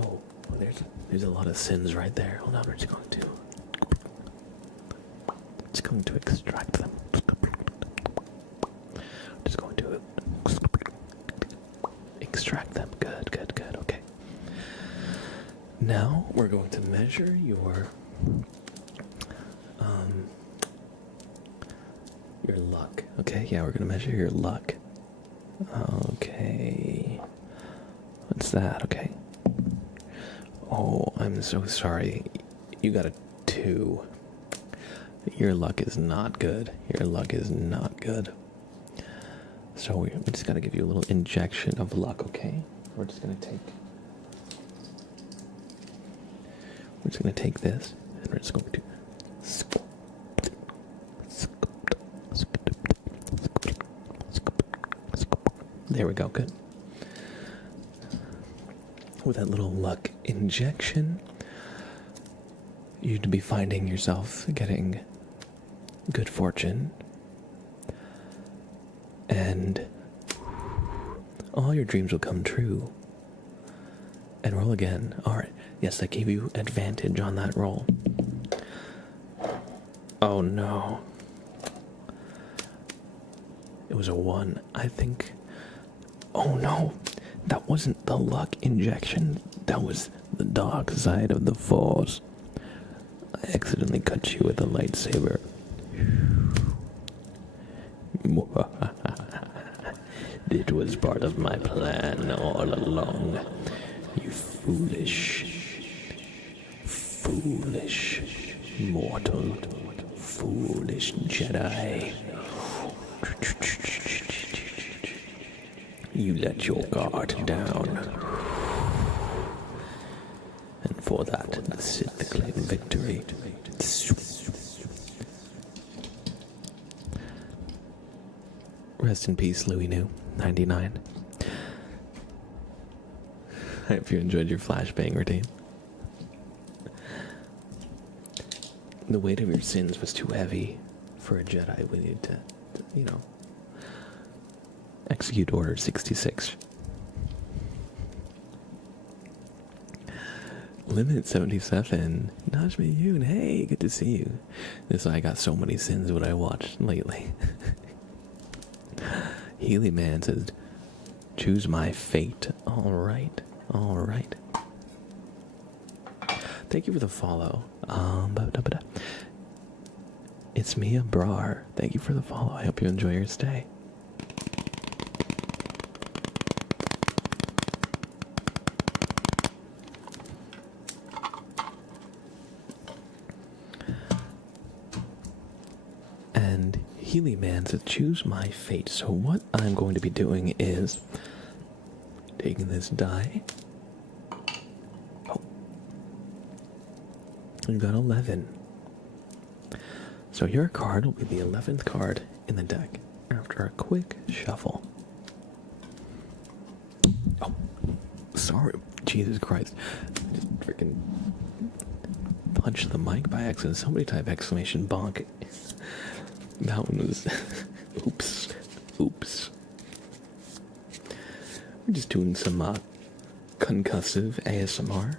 Oh, there's a lot of sins right there. Hold on, we're just going to extract them. Just going to extract them. Good, okay. Now we're going to measure your luck. Okay, yeah, we're gonna measure your luck. Okay. What's that? Okay. Oh, I'm so sorry. You got a 2. Your luck is not good. So we just gotta give you a little injection of luck, okay? We're just gonna take this, and we're just going to there we go, good. With that little luck injection, you'd be finding yourself getting good fortune, and all your dreams will come true. And roll again. Alright, yes, I gave you advantage on that roll. Oh no. It was a 1, I think. Oh no, that wasn't the luck injection. That was the dark side of the Force. I accidentally cut you with a lightsaber. It was part of my plan all along. You foolish mortal, foolish Jedi. You let your guard down. And for that, the Sith claim victory. Rest in peace, Louis New 99. I hope you enjoyed your flashbang routine. The weight of your sins was too heavy for a Jedi. We need to, execute Order 66. Limit 77. Najmi Yoon, hey, good to see you. I got so many sins what I watched lately. Healy Man says, choose my fate. Alright. Thank you for the follow. It's Mia Brar. Thank you for the follow. I hope you enjoy your stay. And Healy Man says, choose my fate. So what I'm going to be doing is taking this die. Oh. We've got 11. So your card will be the 11th card in the deck. after a quick shuffle. Oh, sorry. Jesus Christ. I just freaking punched the mic by accident. Somebody type exclamation bonk. That one was... Oops. Oops. We're just doing some concussive ASMR.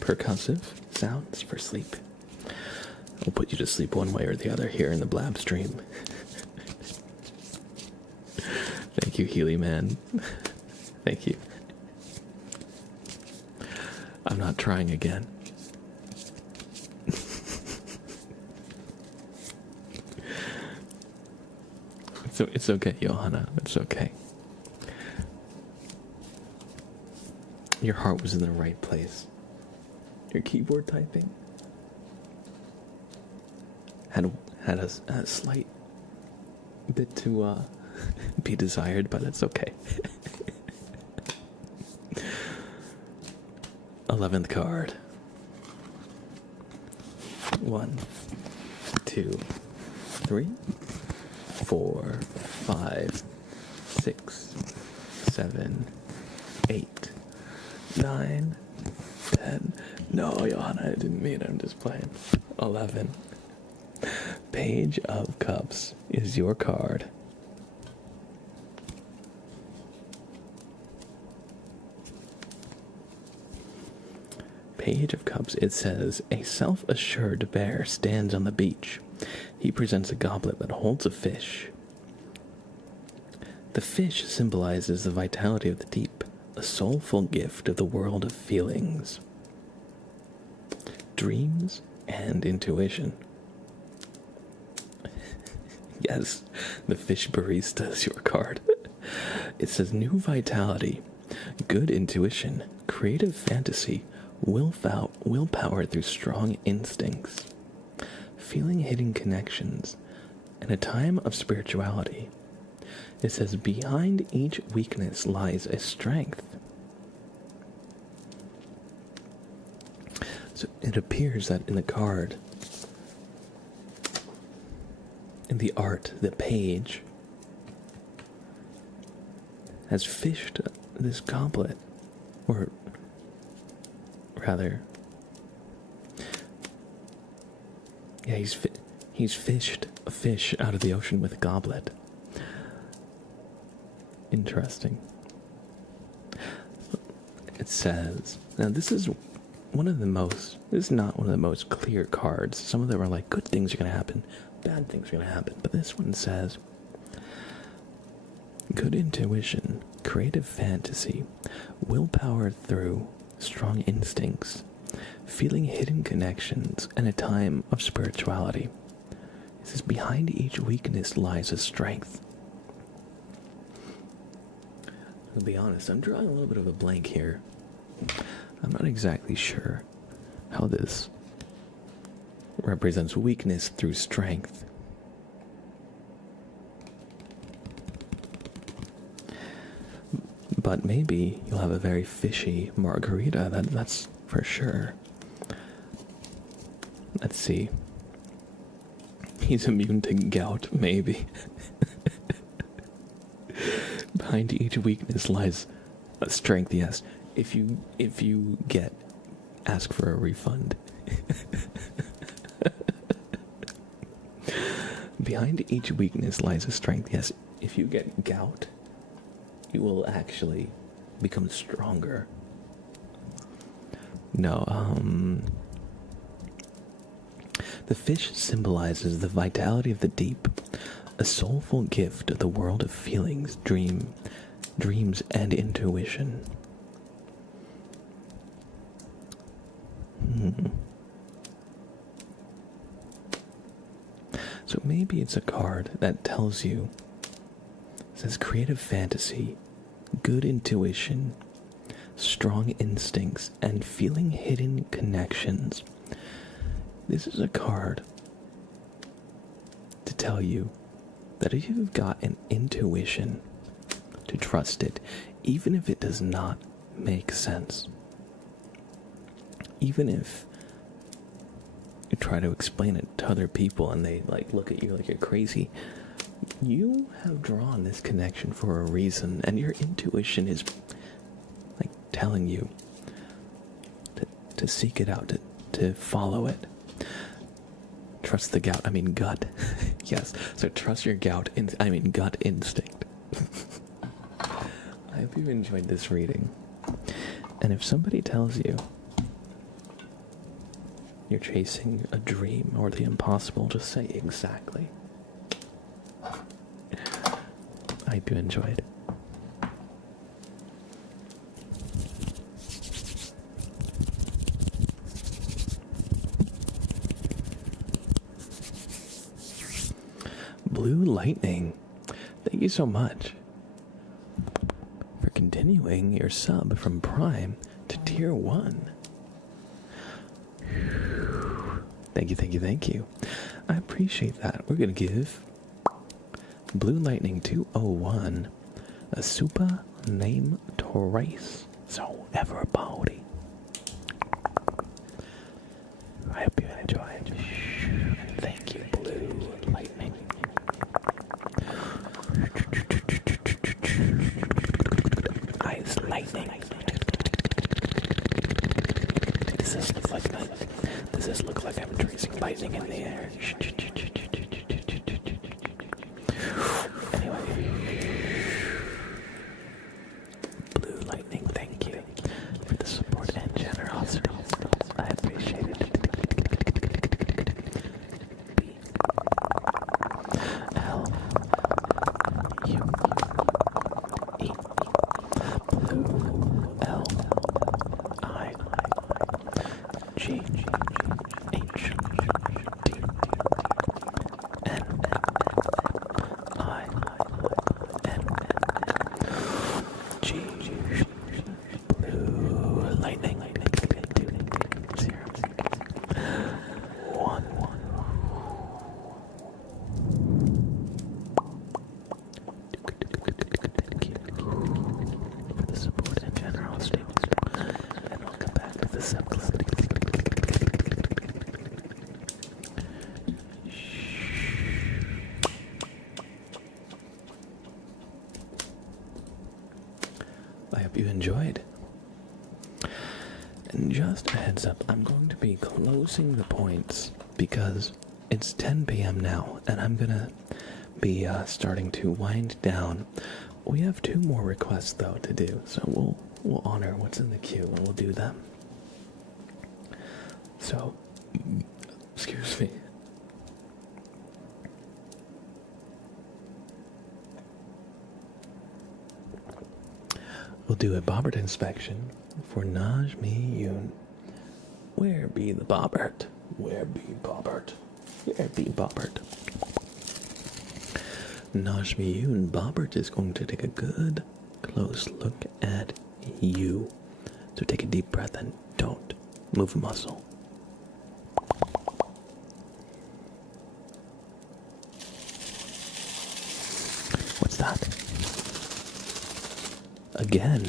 Percussive sounds for sleep. I'll put you to sleep one way or the other here in the blab stream. Thank you, Healy Man. Thank you. I'm not trying again. It's okay, Johanna. It's okay. Your heart was in the right place. Your keyboard typing had a slight bit to be desired, but it's okay. 11th card. 1, 2, 3, 4, 5, 6, 7, 8, 9, 10. No, Johanna, I didn't mean it. I'm just playing. 11. Page of Cups is your card. Page of Cups, it says, a self-assured bear stands on the beach. He presents a goblet that holds a fish. The fish symbolizes the vitality of the deep, a soulful gift of the world of feelings, dreams, and intuition. Yes, the fish barista is your card. It says new vitality, good intuition, creative fantasy, willpower through strong instincts, feeling hidden connections, and a time of spirituality. It says behind each weakness lies a strength. So it appears that in the card, in the art, the page has fished this goblet, or rather, yeah, he's fished a fish out of the ocean with a goblet. Interesting. It says, now this is not one of the most clear cards. Some of them are like, good things are going to happen, bad things are going to happen. But this one says, good intuition, creative fantasy, willpower through strong instincts, feeling hidden connections, and a time of spirituality. It says, behind each weakness lies a strength. To be honest, I'm drawing a little bit of a blank here. I'm not exactly sure how this represents weakness through strength. But maybe you'll have a very fishy margarita, that's for sure. Let's see. He's immune to gout, maybe. Behind each weakness lies a strength, yes. If you ask for a refund. Behind each weakness lies a strength, yes. If you get gout, you will actually become stronger. No, the fish symbolizes the vitality of the deep, a soulful gift of the world of feelings, dreams, and intuition. So maybe it's a card that tells you, says creative fantasy, good intuition, strong instincts, and feeling hidden connections. This is a card to tell you that if you've got an intuition, to trust it, even if it does not make sense. Even if you try to explain it to other people and they look at you like you're crazy, You have drawn this connection for a reason, and your intuition is like telling you to seek it out, to follow it. Trust the gut. Yes, so trust your gut instinct. I hope you enjoyed this reading. And if somebody tells you you're chasing a dream or the impossible, just say exactly. I hope you enjoyed. Blue Lightning, thank you so much for continuing your sub from Prime to Tier 1. Thank you. I appreciate that. We're going to give Blue Lightning 201 a super name twice. So, everybody, I hope you enjoyed. Thank you, Blue Lightning. Ice lightning. Does this look like I'm tracing lightning in the air? Anyway, Blue Lightning, thank you for the support and generosity. I appreciate it. I hope you enjoyed. And just a heads up, I'm going to be closing the points because it's 10 p.m. now, and I'm gonna be starting to wind down. We have 2 more requests though to do, so we'll honor what's in the queue and we'll do them. So, excuse me. We'll do a Bobbert inspection for Najmi Yoon. Where be the Bobbert? Where be Bobbert? Where be Bobbert? Najmi Yoon, Bobbert is going to take a good, close look at you. So take a deep breath and don't move a muscle. What's that? Again.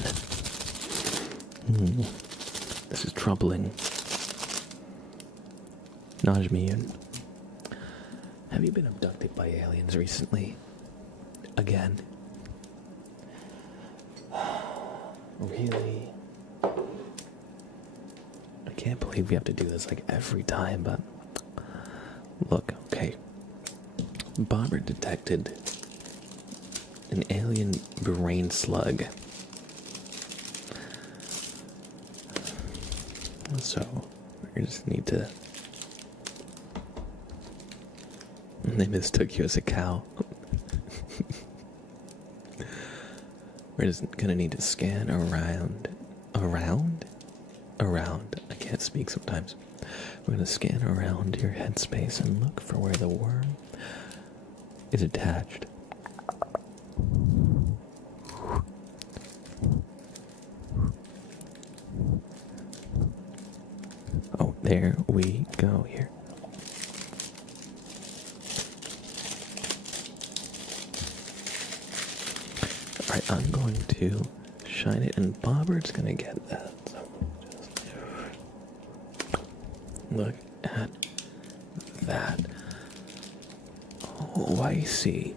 This is troubling. Najmi, have you been abducted by aliens recently? Again? Really? I can't believe we have to do this like every time, but look, okay. Bobbert detected an alien brain slug. So, we just need to... They mistook you as a cow. We're just gonna need to scan around. I can't speak sometimes. We're gonna scan around your headspace and look for where the worm is attached. Oh, there we go here. Alright, I'm going to shine it, and Bobbert's gonna get that. So just look at that. Oh, I see.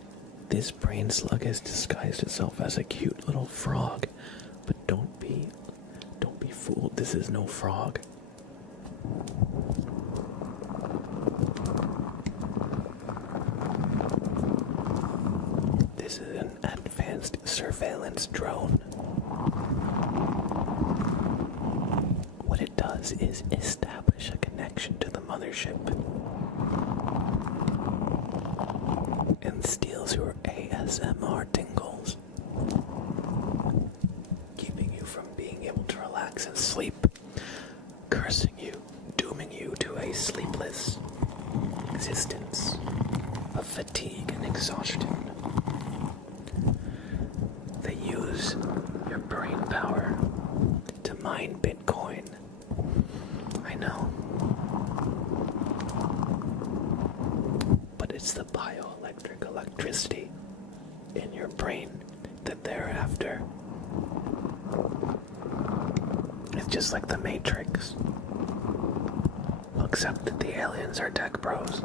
This brain slug has disguised itself as a cute little frog, but don't be fooled. This is no frog. This is an advanced surveillance drone. What it does is establish a connection to the mothership and steals your ASMR tingles, keeping you from being able to relax and sleep, cursing you, dooming you to a sleepless existence of fatigue and exhaustion. They use your brain power to mine Bitcoin. I know. But it's the bioelectric electricity in your brain that they're after. It's just like the Matrix. Except that the aliens are tech bros.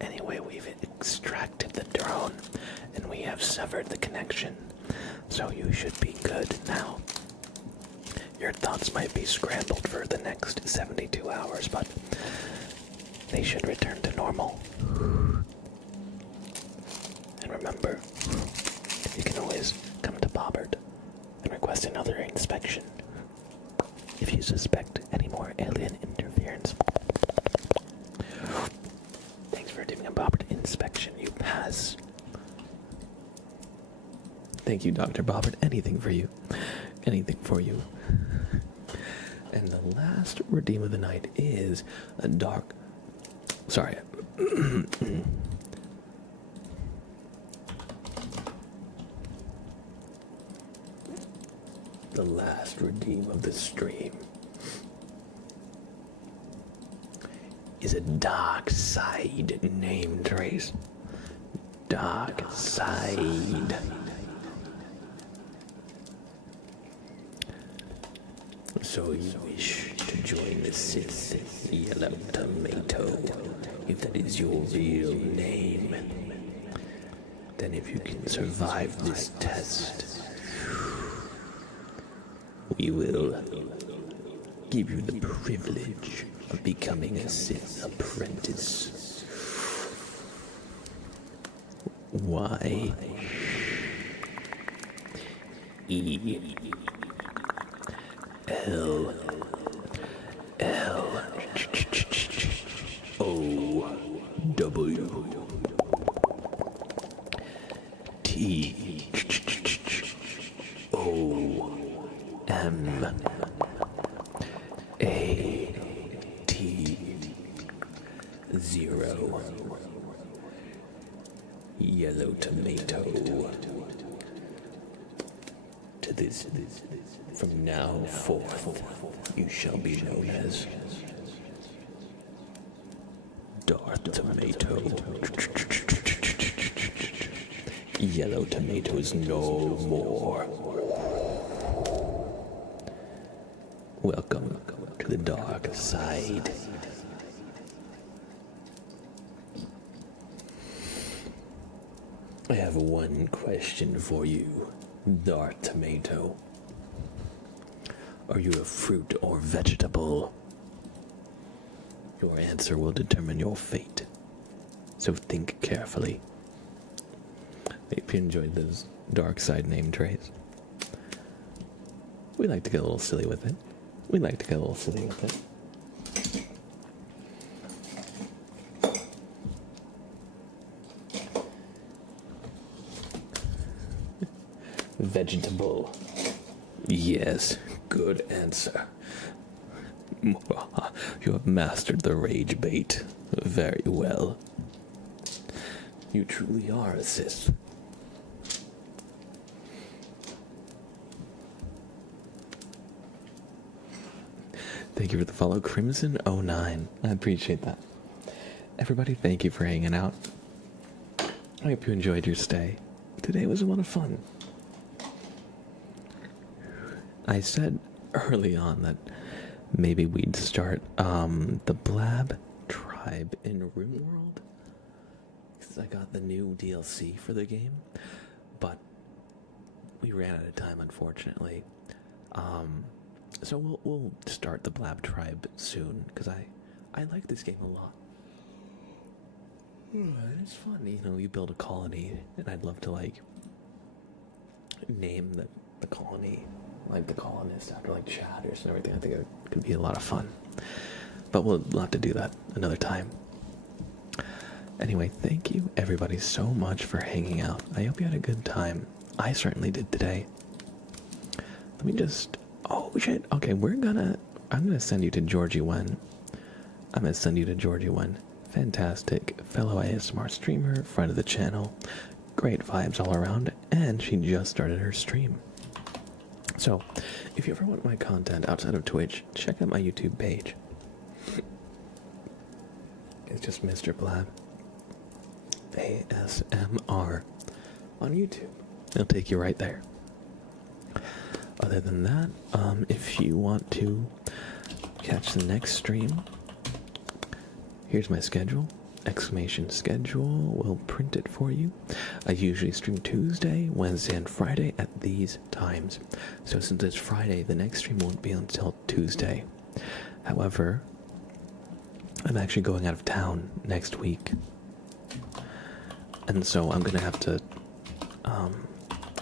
Anyway, we've extracted the drone and we have severed the connection, so you should be good now. Your thoughts might be scrambled for the next 72 hours, but they should return to normal. And remember, you can always come to Bobbert and request another inspection if you suspect any more alien interference. Thanks for doing a Bobbert inspection. You pass. Thank you, Dr. Bobbert. Anything for you. Anything for you. And the last redeem of the night is a dark... Sorry. The last redeem of the stream is a dark side name trace. Dark side. So you wish to join the Sith Yellow Tomato, if that is your real name. Then if you can survive this test, we will give you the privilege of becoming a Sith apprentice. Y E L L O W T O M A T 0 Yellow Tomato. To this, from now forth, you shall be known as Dark Tomato. Yellow Tomatoes no more. Welcome to the dark side. I have one question for you, Dark Tomato. Are you a fruit or vegetable? Your answer will determine your fate, so think carefully. If you enjoyed those dark side name trays, we like to get a little silly with it. Vegetable. Yes, good answer. You have mastered the rage bait very well. You truly are a Sith. Thank you for the follow, Crimson09. I appreciate that. Everybody, thank you for hanging out. I hope you enjoyed your stay. Today was a lot of fun. I said early on that maybe we'd start the Blab tribe in RimWorld, because I got the new DLC for the game, but we ran out of time, unfortunately. So we'll start the Blab tribe soon, because I like this game a lot. It's fun, you know, you build a colony, and I'd love to, like, name the colony, like, the colonists after, like, chatters and everything. I think it could be a lot of fun. But we'll have to do that another time. Anyway, thank you, everybody, so much for hanging out. I hope you had a good time. I certainly did today. Let me just... Oh, shit. Okay, I'm gonna send you to Georgie Wen. I'm gonna send you to Georgie Wen. Fantastic fellow ASMR streamer, friend of the channel, great vibes all around, and she just started her stream. So, if you ever want my content outside of Twitch, check out my YouTube page. It's just Mr. Blab ASMR on YouTube. It'll take you right there. Other than that, if you want to catch the next stream, here's my schedule. Exclamation schedule. We'll print it for you. I usually stream Tuesday, Wednesday, and Friday at these times. So since it's Friday, the next stream won't be until Tuesday. However, I'm actually going out of town next week. And so I'm going to have to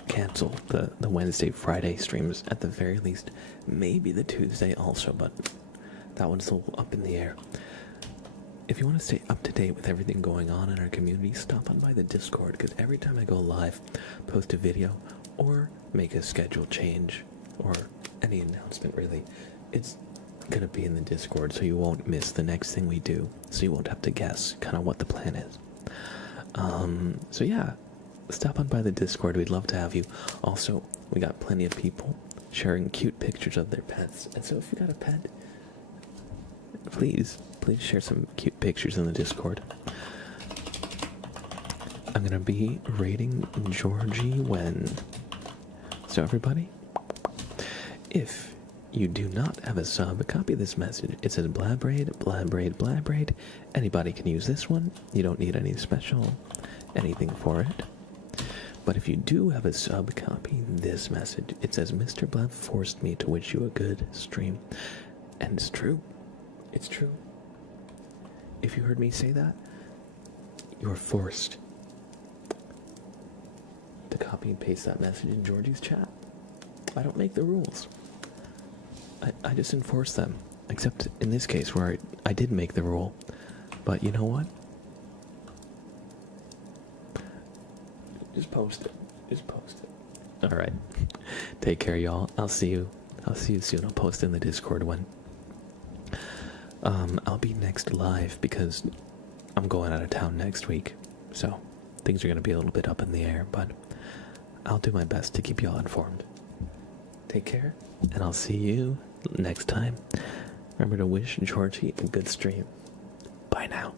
cancel the Wednesday, Friday streams at the very least. Maybe the Tuesday also, but that one's a little up in the air. If you want to stay up to date with everything going on in our community, stop on by the Discord, because every time I go live, post a video, or make a schedule change, or any announcement really, it's going to be in the Discord, so you won't miss the next thing we do, so you won't have to guess kind of what the plan is. So yeah, stop on by the Discord, we'd love to have you. Also, we got plenty of people sharing cute pictures of their pets, and so if you got a pet, please share some cute pictures in the Discord. I'm gonna be rating Georgie Wen. So everybody, if you do not have a sub, copy this message. It says Blabraid, Blabraid, Blabraid. Anybody can use this one. You don't need any special anything for it. But if you do have a sub, copy this message. It says Mr. Blab forced me to wish you a good stream. And it's true. It's true. If you heard me say that, you're forced to copy and paste that message in Georgie's chat. I don't make the rules. I just enforce them. Except in this case where I did make the rule. But you know what? Just post it. Just post it. Alright. Take care, y'all. I'll see you soon. I'll post in the Discord one. I'll be next live because I'm going out of town next week, so things are going to be a little bit up in the air, but I'll do my best to keep y'all informed. Take care, and I'll see you next time. Remember to wish Georgie a good stream. Bye now.